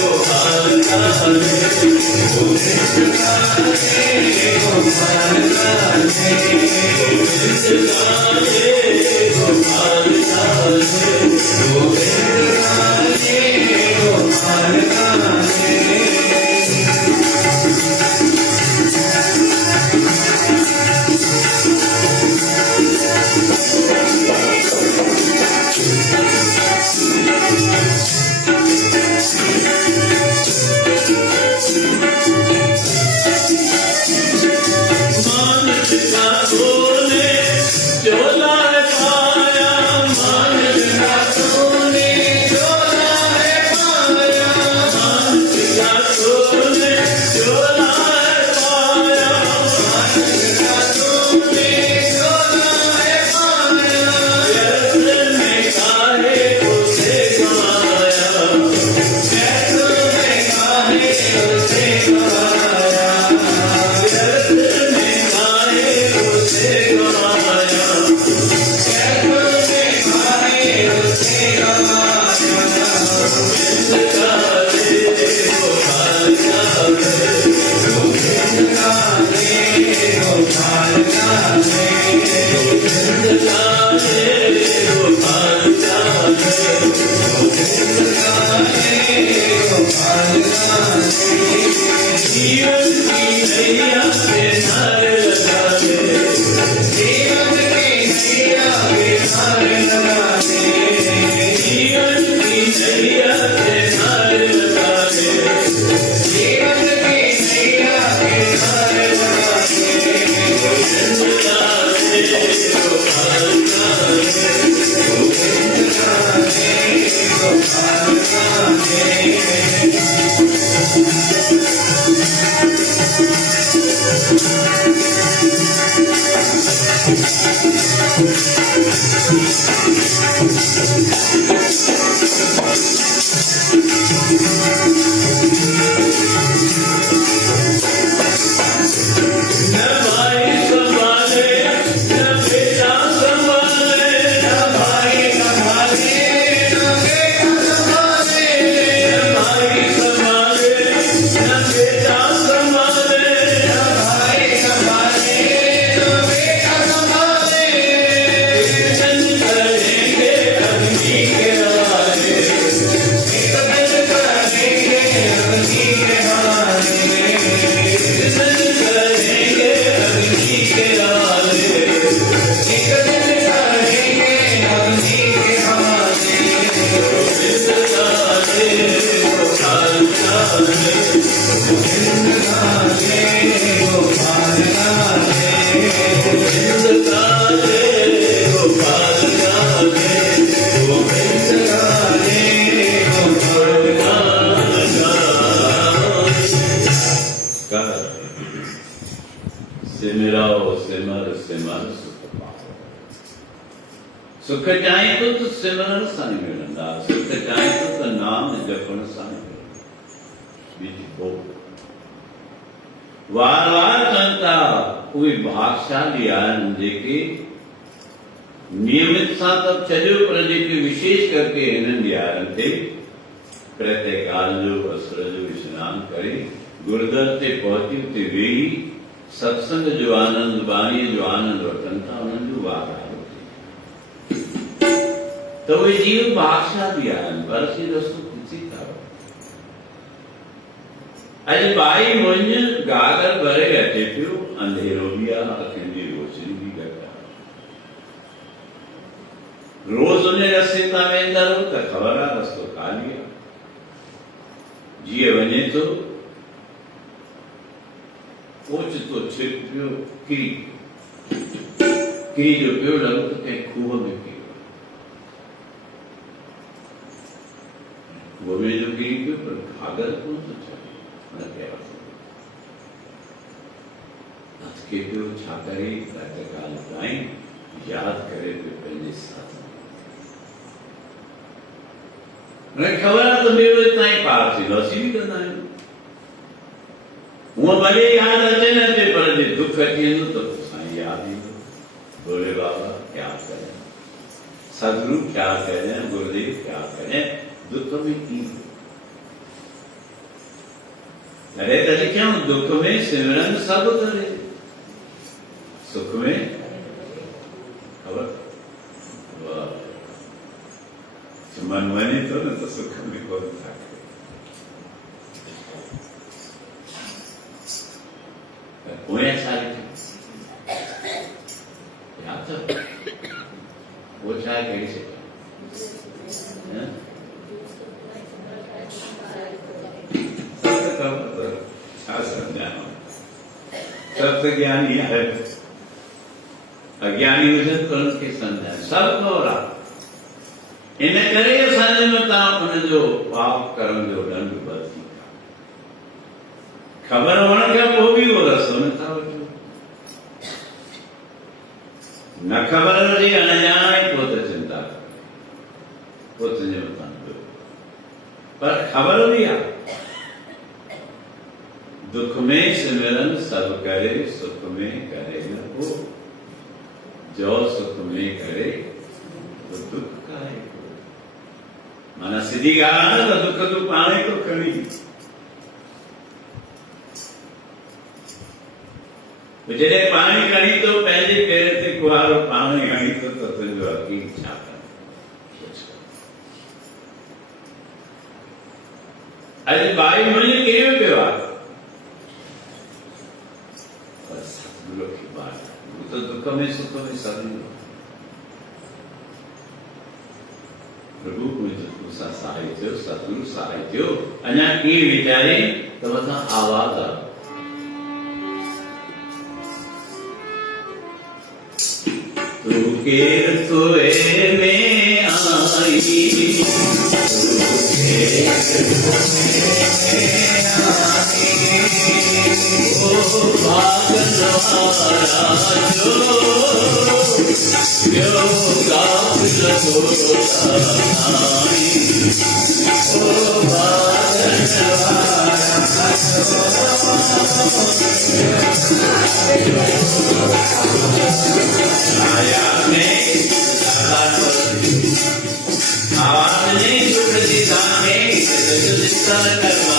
गोपाल गाले, गोविंद गाले गोपाल गाले, गोविंद गाले गोपाल गाले, गोविंद गाले गोपाल गाले। सुख चाहे तो सिमरन सां मिलंदा, सुख चाहे तो नाम जपण सां मिलंदा। बीजी को वार वार कंता उहे भागशाली आहिनि जेके नियमित सां त छॾियो, पर जेके विशेष करके हिननि ॾियारनि ते प्रत्यकाल जो असर जो स्नान करे गुरुदर ते पहुची उते वेही सत्संग जो आनंद, वाणीअ जो आनंद वठनि था, उन्हनि जो वार तो वे जीव भागशाली आहिनि, पर सी रस्तो किसी था। अॼु भाई मुंहिंज गागर भरे अचे पियो अंधेरो भी आ अखंडी रोशनी भी घटा रोज उन्हें रस्ते तां वेंदा रहो त ख़बर आहे रस्तो ख़ाली आहे जीअं वञे थो ओचितो छिक पियो किरी जो पियो लॻो त कंहिं खूह में किरी खूह में जो किरी पियो पर घाघर कोन थो छॾे हुन कयो हथ खे पियो छा करे राति ॻाल्हि ताईं यादि करे पियो पंहिंजे साथ हुनखे ख़बर आहे त ॿियो ताईं पार थींदो असीं बि कंदा आहियूं हूअं भले यादि अचे न अचे पर जे दुख अची वेंदो त पोइ साईं यादि ईंदो भोले बाबा क्या करें सदगुरु क्या करें गुरुदेव क्या करें दुख में ईंदो अरे त लिखियऊं दुख में सिमरन सभु करे सुख में खबर वाह मन वञे थो न त सुख में कोन था पोयां छा लिखियो यादि अथव वो छा आहे कहिड़ी शइ छा सम्झायो सभु त ज्ञानी आहे अज्ञानी हुजनि त उनखे सम्झाए सभु ख़बर आहे इन करे असांजे मथां उनजो पाप कर्म जो दंड वधी ख़बर हुअण खां पोइ बि उहो रस्तो नथा वठो न ख़बर हुजे अणॼाण पोइ त चिंता पोइ तुंहिंजे मथां पर ख़बर बि आहे दुख में सिमरन सभु करे सुख में करे न को जो सुख में करे तो दुख काहे माना सिधी ॻाल्हि आहे न त दुख तूं पाण ई थो खणी जॾहिं पाण ई खणी थो पंहिंजे पेर ते कुहारो पाण ई हणी थो त तुंहिंजो हक़ीक़ छा करे अॼु भाई मुंहिंजे केरु पियो आहे सतगुरु खे बार त दुख में सुख में सभिनी प्रभु मुंहिंजो तोसां सहाय थियो सतगुरु सहाय थियो अञा कीअं वीचारे त मथां आवाज़ आहे तू केर तोए में आई ओ भागन वाला जो गात लगोताई ओ भागन आया में आवाज नहीं सुख दी दाने जिसका करवा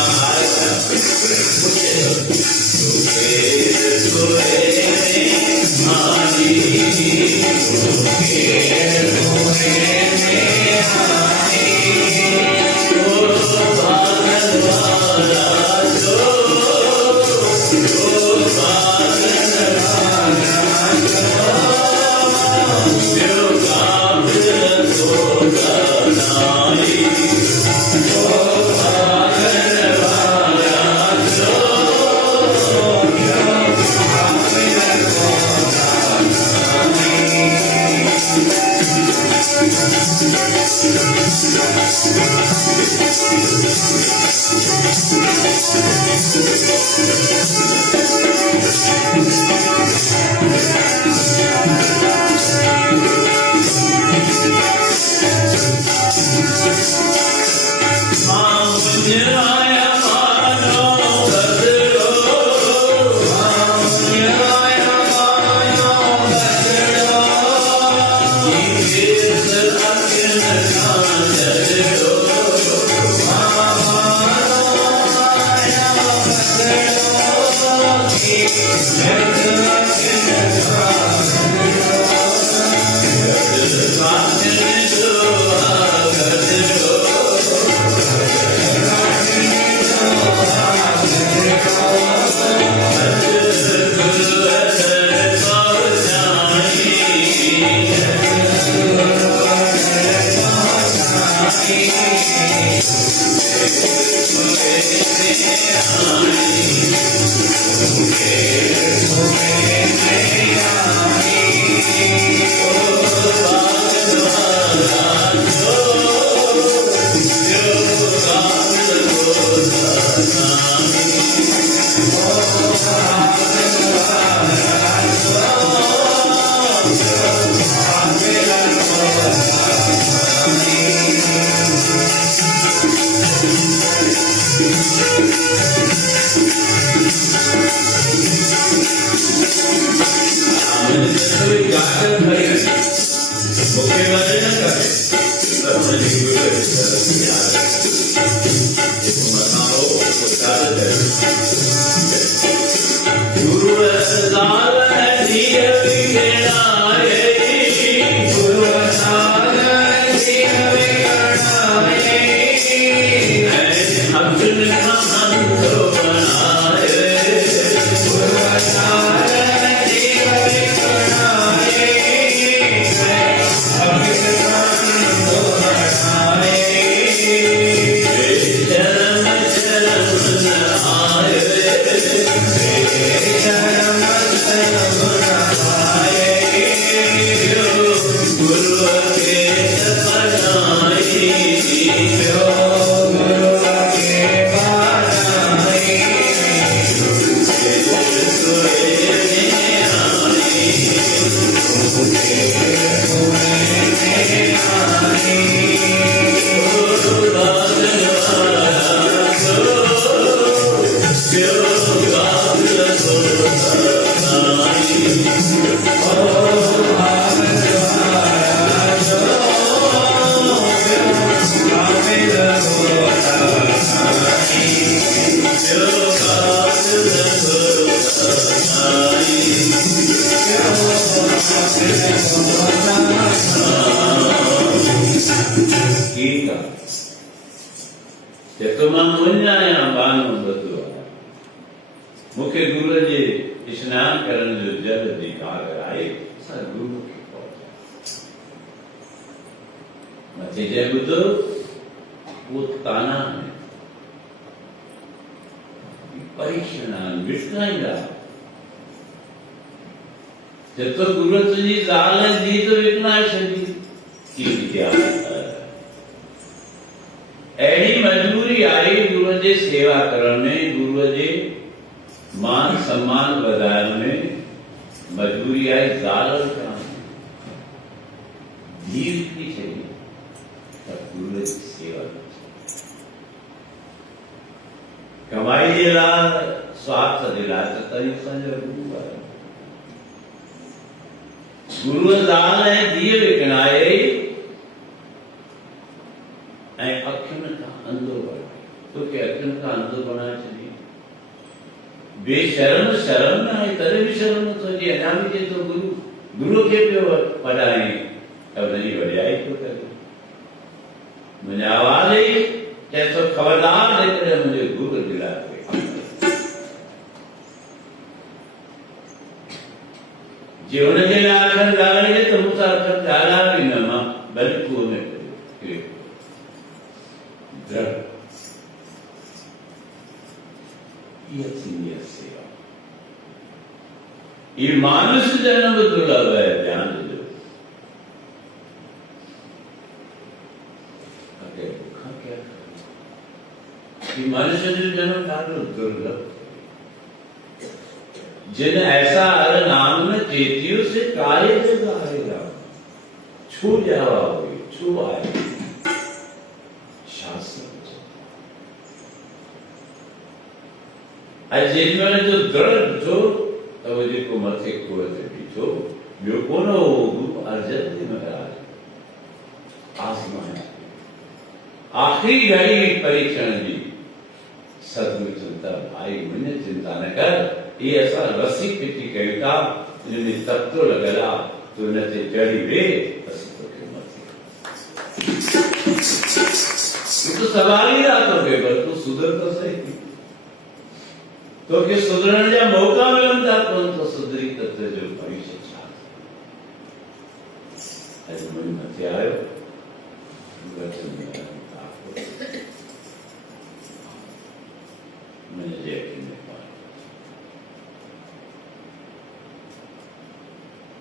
कोई गाजर खड़ी मुख्यमंत्री न करे तब नहीं गुरु यार मनाओ उतार दे गुरु लाल है दिए बिगड़ाए गुरु लाल है दिए बिगड़ाए अब्दुल खान को बनाए गुरु लाल है दिए बिगड़ाए अब्दुल खान को बनाए शर्म शर्म आए मुख्य गुरु जी स्नान करने जो जल अधिकार आए गुरु के मथे जय बुद्ध वो ताना है परीक्षण विष्णा जब तो गुरु तुझी जाल दी तो विकना की क्या एडी मजबूरी आई गुरु जी सेवा करने गुरु जी मान सम्मान बधाने में मजबूरी आई जाल का धीर की चाहिए तब गुरु की सेवा कमाई दिला स्वार्थ दिला तरी संजय गुरु दाल है दिए विकनाए अखिन का अंधो बना तो क्या अखिन का अंधो बना चाहिए बेशर्म शर्म ना है तेरे भी शर्म तो जी अनामी के तो गुरु के पे पढ़ाए अब नहीं बढ़ाई तो करे मुझे आवाज आई कैसे खबरदार लेकर मुझे गुरु दिला जीवन के आखिर डालेंगे तो मुझे आखिर डाला भी न मां बल्कि में दृढ़ ये सेवा ये मानुष जन्म दुर्लभ है ध्यान दो ये मनुष्य जन्म दुर्लभ जिन ऐसा हर नाम में चेतियों से कार्य आएगा छू जाओगे छू आए शास्त्र जिनमें जो दृढ़ जो तब जी को मथे कुएं पीछो जो कोनो अर्जन महाराज आसमान आखिरी घड़ी परीक्षण जी सदगुरु चिंता भाई मुझे चिंता न कर ये ऐसा रसी पिटी कविता जिन्हें तब तो लगला तो न ते जड़ी वे बस तो के मत तो सवाल ही रहा तो पेपर तो सुधर तो सही तो कि सुधरण जा मौका मिलता तो सुधरी तत्व जो भविष्य छात्र आज मन मत आयो वचन मैंने जैकिन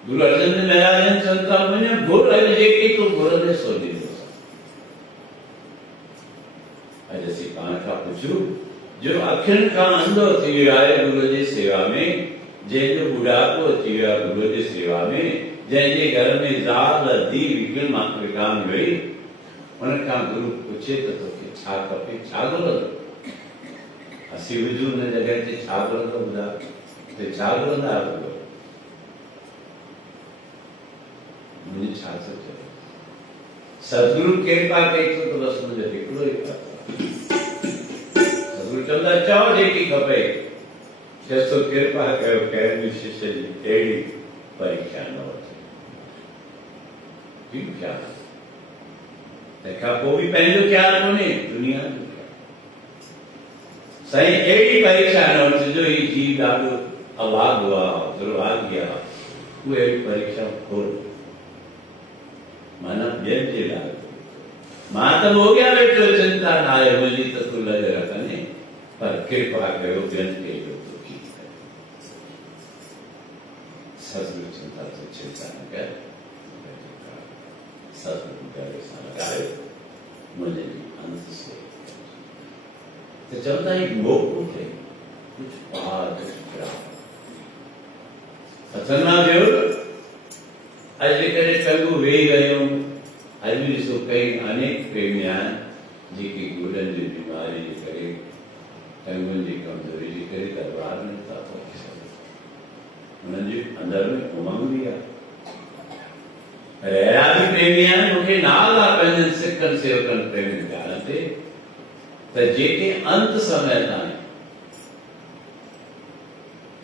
गुरु अर्जन ने महाराज संतान में घोर अजय की तो घोर ने सोची जैसे कान का पूछू जो अखिल का अंधो थी आए गुरु जी सेवा में जय जो बुढ़ापो थी गुरु जी सेवा में जय जे घर में जाल दी विकल मात्र काम गई उनका गुरु पूछे तो के छा कपे छागल हसी हुजूर ने जगह ते छागल तो बुधा ते छागल ना मुझे छा से चले सदगुरु कृपा कई तो बस मुझे हिकिड़ो ई खपे सदगुरु चवंदा चओ जेकी खपे जसो कृपा कयो कंहिं बि शिष्य जी अहिड़ी परीक्षा न वठे ठीक ख्याल तंहिंखां पोइ बि पंहिंजो ख्यालु कोन्हे दुनिया जो साईं अहिड़ी परीक्षा न वठिजो ही जीव ॾाढो अभाॻो आहे दुर्भाग्य आहे उहे अहिड़ी परीक्षा खोल माना ॿियनि जे लाइ मां त भोॻिया वेठो चिंता न आहे मुंहिंजी त तूं लॻ रखंदे पर कृपा कयो ॿियनि खे जो दुखी कयो सदगुरु चिंता तो चिंता न कर सदगुरु गले सां लॻायो मुंहिंजे अंत से तो चवंदा ही मोकूं थे कुछ पार कुछ प्राप्त अथना जो अॼु करे टंगू वेही गयूं अॼु बि ॾिसो कई अनेक प्रेमी आहिनि जेके गुड़नि जी बीमारी जे करे टंगुनि जी कमज़ोरी जे करे दरबार में नथा पहुची सघनि उन्हनि जे अंदर में उमंग बि आहे रहिया बि प्रेमी आहिनि मूंखे नाल आहे पंहिंजनि सिखनि सेवकनि प्रेमी ॻाल्हि ते त जेके अंत समय ताईं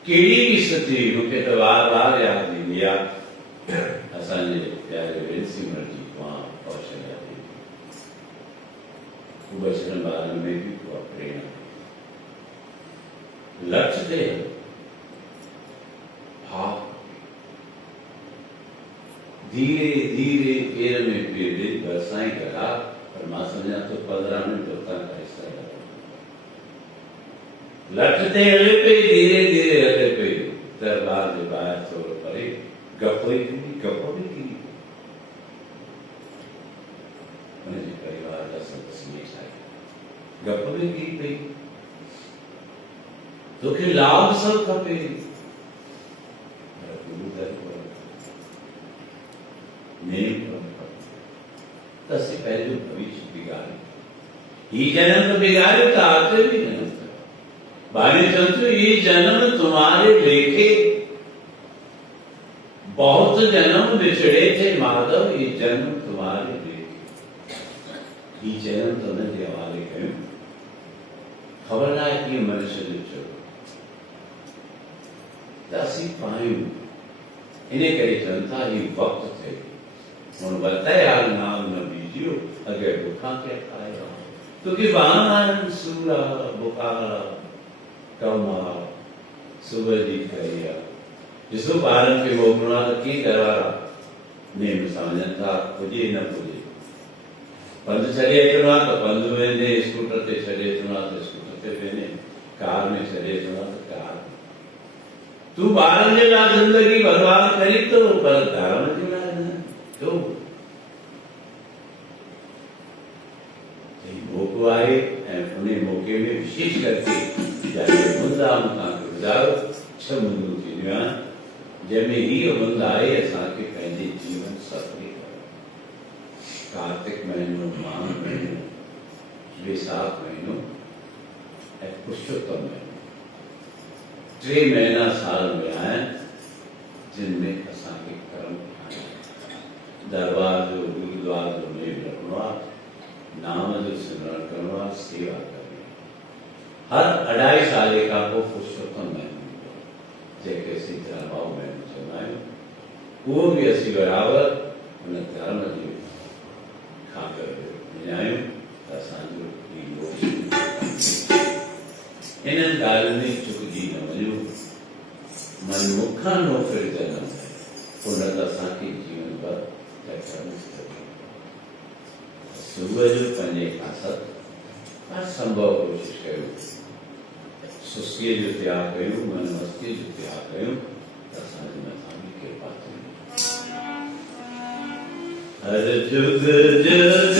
कहिड़ी बि स्थिति मूंखे त वार वार यादि ईंदी आहे असांजे प्यारे वेंसिमर जी मां कौशल्या देवी उहे वचन ॿारनि में बि उहा प्रेरणा लक्ष्य ते हा धीरे धीरे पेर में पेर बरसाई करा पर मां सम्झा तो 15 मिनट उतां का हिस्सा लक्ष्य ते हले पे धीरे धीरे हले पे दरबार जे ॿाहिरि थोरो परे गप हुई गप बि थी उनजे परिवार जा सदस्य ठाहे गप बि थी पई तोखे लाभ सब खपे गुरु दर तसे पहले भविष्य बिगाड़े ही जन्म तो बिगाड़े तो आते भी जन्म बानी संतो ये जन्म तुम्हारे लेखे बहुत जन्म बिछड़े थे माधव ये जन्म तुम्हारे लेखे ये जन्म तो न के हवाले कयो खबर ना है कि मनुष्य जो चो दसी पायूं इन्हें करे जनता ही वक्त थे उन बताया नाम न बीजियो अगर भूखा के खाएगा तो कि बाण सूरा बुखारा कमा सुबह जी करिया जिसको बारन के मोकना की करवारा नेम समझन था पुजे न पुजे पंध चढ़े इतना तो पंध में ने स्कूटर पे चढ़े इतना तो स्कूटर पे वेने कार में चढ़े इतना तो कार तू बारन जे ला जिंदगी बर्बाद करी तो पर धर्म जे ला तो मौको आए उन्हें मौके में विशेष करके जाके मुंदा मुका गुजारो 6 मुंदू की न्यान जैमें ही मुंदा आए असांखे पंहिंजे जीवन सफली करो कार्तिक महीनो माघ महीनो वैसाख महीनो ऐं पुरुषोत्तम महीनो 3 महीना साल में आहिनि जिनमें असांखे कर्म दरबार जो गुरुद्वार जो मेल रखणो आहे नाम जो सिमरण करणो आहे सेवा करणी हर 2.5 साल खां पोइ पुरुषोत्तम महीनो जंहिंखे सीताराम भाऊ महीनो चवंदा आहियूं उहो बि असीं बराबरि हुन धर्म जी ख़ातिर विञायूं त असांजो इन्हनि ॻाल्हियुनि में चुकिजी न वञूं मनमुखां नो फिर जनम उन त असांखे जीवन भर सुबह जो 5 खां 7 हर संभव कोशिश कयो सुस्तीअ जो त्याग कयूं मन मस्तीअ जो त्याग कयूं त असांजे मथां बि कृपा थींदी हर जुग जुग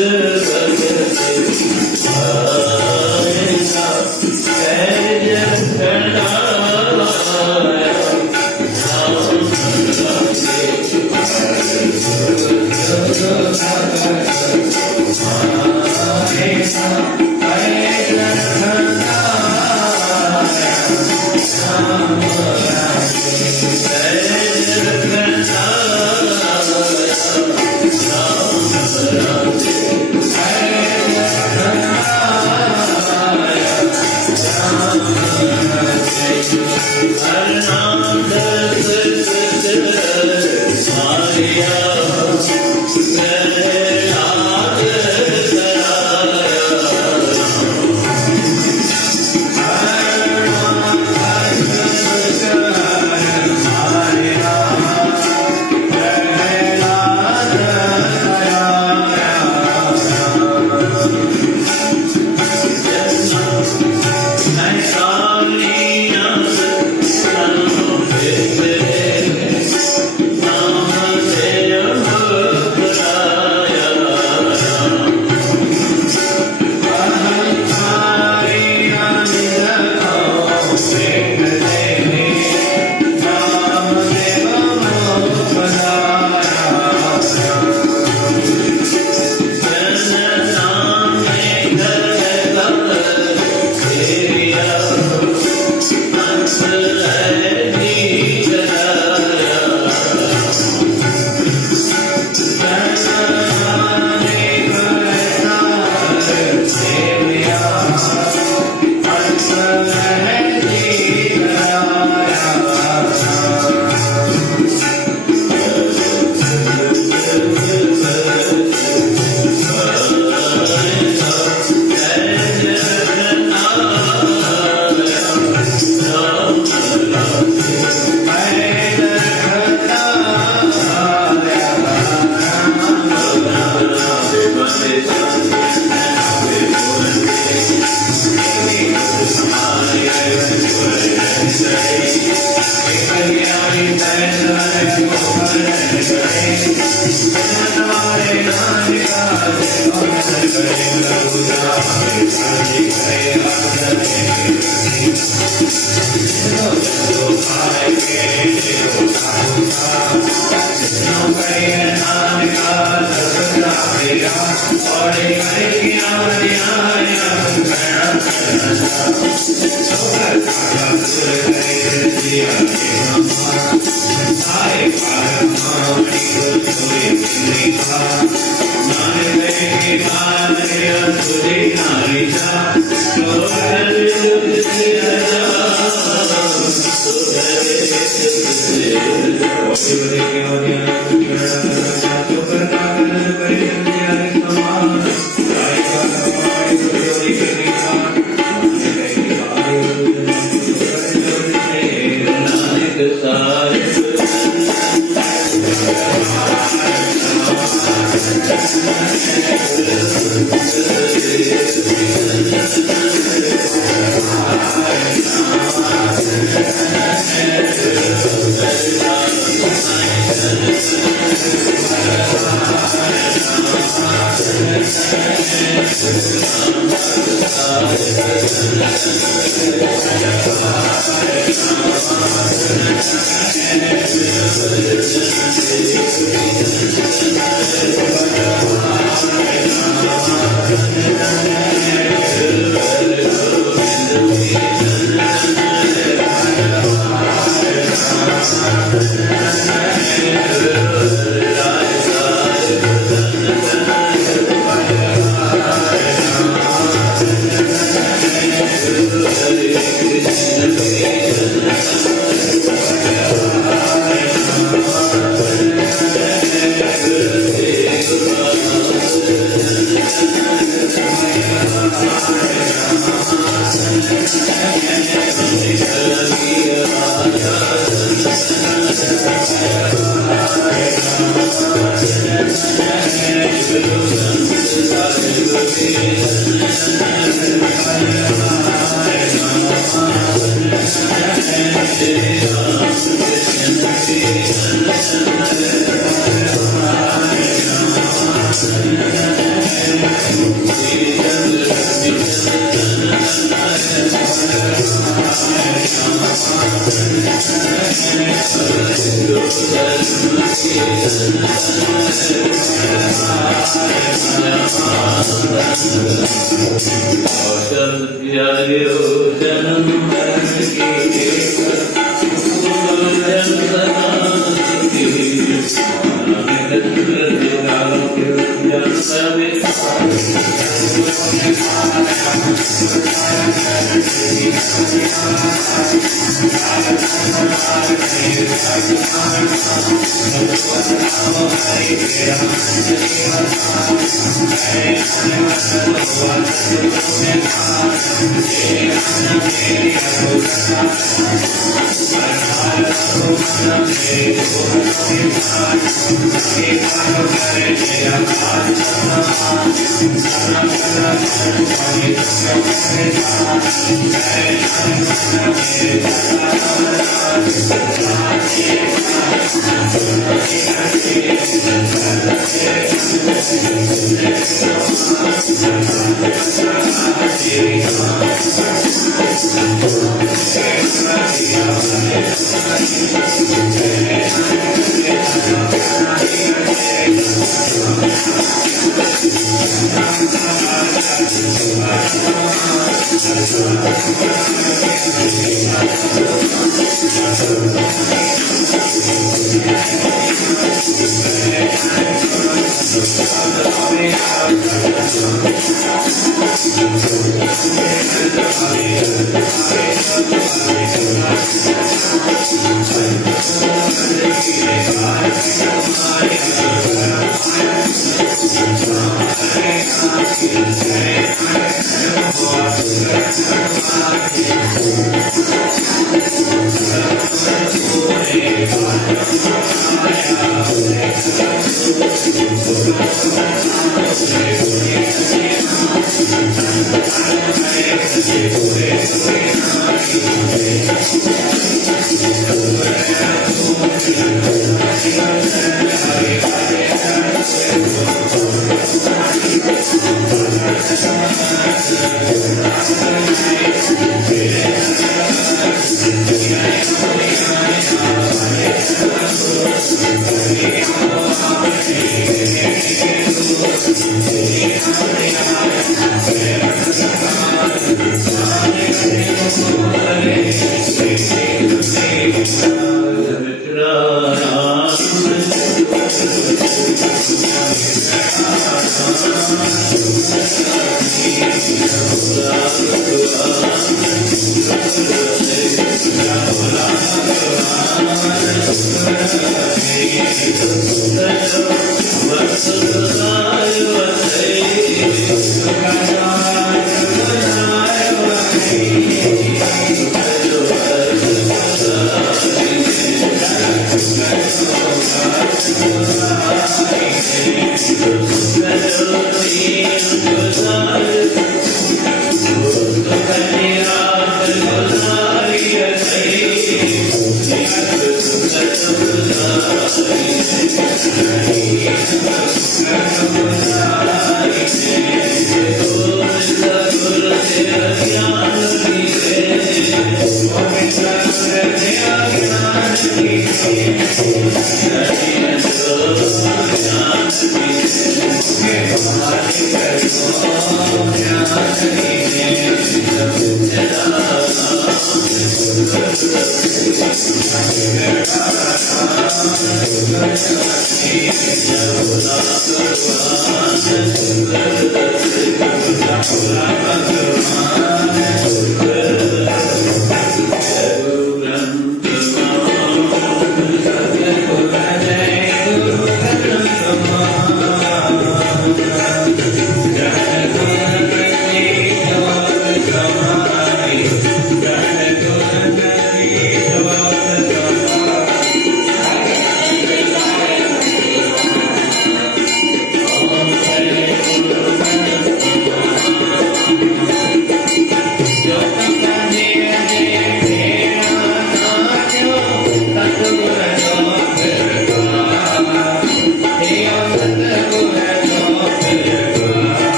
Thank you.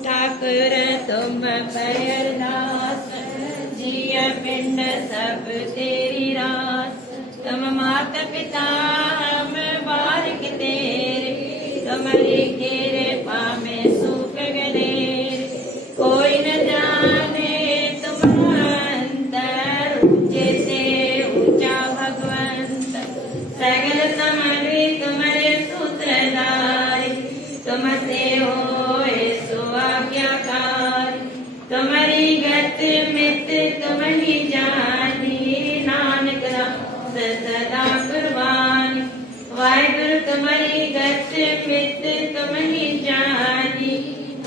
ठाकुर तुम पर अरदास, जिया पिंड सब तेरी रास। तुम माता पिता हम बारिक तेरे, तुम्हारी कृपा में सुख गलेर। कोई न जाने तुम अंतर, ऊंचे से ऊंचा भगवंत। सगल समरी तुम्हारे सूत्रधारी, तुम से होए सो आज्ञाकारी। तुम्हारी गत मित तुम ही जानी, नानक दास सदा कुर्बानी। वाहिगुरु तुम्हारी गत मित तुम ही जानी,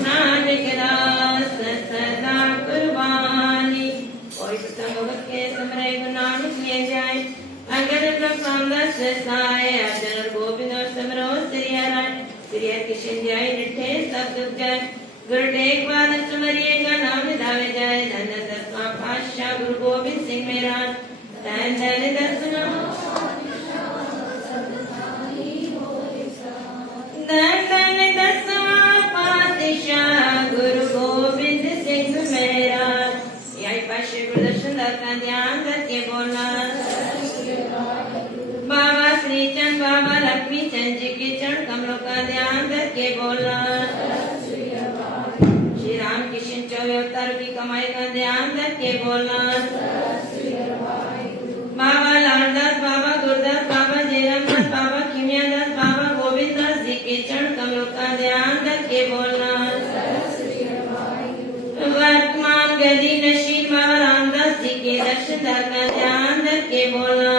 नानक दास सदा कुर्बानी। कोई प्रसंग के समरे गुरु नानक ले जाए, अंगद प्रसंग साए। अर्जन गोविंद समरो श्री राय, श्री किशन जाय निठे सब दुख जाय। गुरु टेक बादल सुमरिएगा नाम निधावे जाए। धन दसवां पातशाह गुरु गोविंद सिंह मेरा, धन धन दसवां धन धन दसवां पातशाह गुरु गोविंद सिंह मेरा। यही पातशाह गुरु दर्शन का ध्यान करके बोलना। बाबा श्री चंद बाबा लक्ष्मी चंद जी के चरण कमलों का ध्यान करके बोलना। श्री राम किशन 24 अवतार की कमाई का ध्यान करके बोलना। बाबा लालदास बाबा गुरदास बाबा जयरामदास बाबा खिमियादास बाबा गोविंददास जी के चरण कमलों का ध्यान करके बोलना। वर्तमान गदी नशीन बाबा रामदास जी के दर्शन का ध्यान करके बोलना।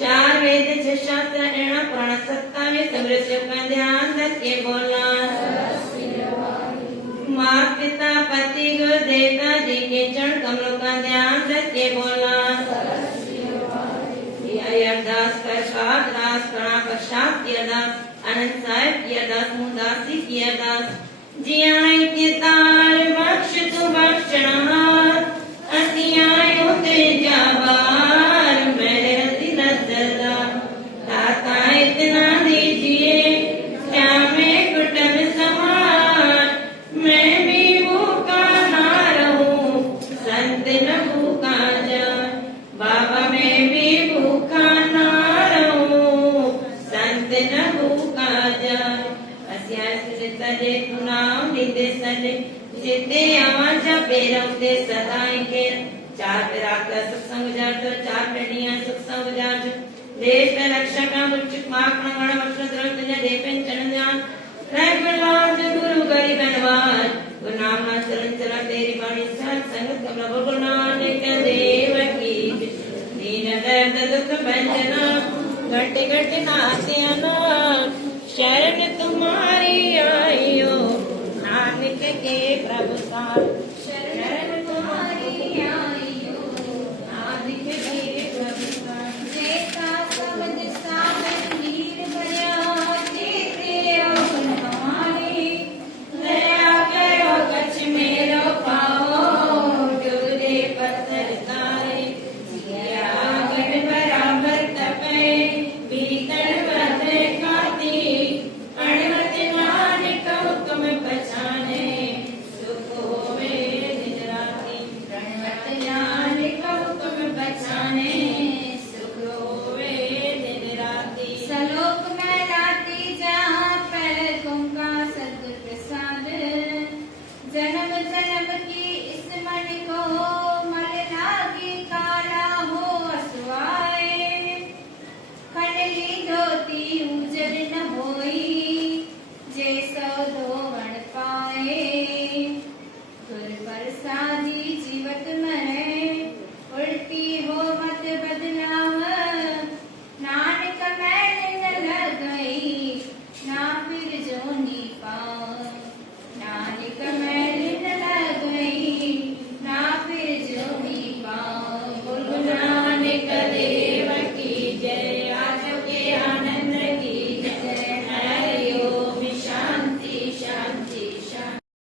चार वेद छह शास्त्र एवं पुराण 27 समृद्धियों का ध्यान करके बोलना। माता पिता पति गुरु देवता जी के चरण कमलों का ध्यान करके बोलना। अरदास कर पाठ दास कणा पश्चात की अरदास, अनंत साहिब की अरदास, मुदासी की अरदास। जियाई के तार बख्श तू बख्शनहार, अति आयो ते जाबार मेरे अति नजरदा। दाता इतना दीजिए क्या मैं कुटुंब समान, मैं भी भूखा ना रहूं संत न भूखा जाए। बाबा मैं भी भूखा ना रहूं संत न भूखा जाए। सजे तू नाम नित्य सजे, जिते आवाजा पेरवते सदाई के। चार पे राखता सत्संग गुजार जो, चार पेड़ियां सत्संग गुजार जो। देश में रक्षा का मुच्चुक मार्ग प्रंगण मक्ष द्रव्य तुझे देपेन चरण ध्यान। रघुलाल गुरु गरीब नवाज, गुरु नाम ना चरण चला तेरी बाणी साथ संगत कमला गुरु नानक देव की। दीन दर्द दुख भंजना, घट घट नाते अनाथ। शरण तुम्हारी आइयो, नानक के प्रभु साथ।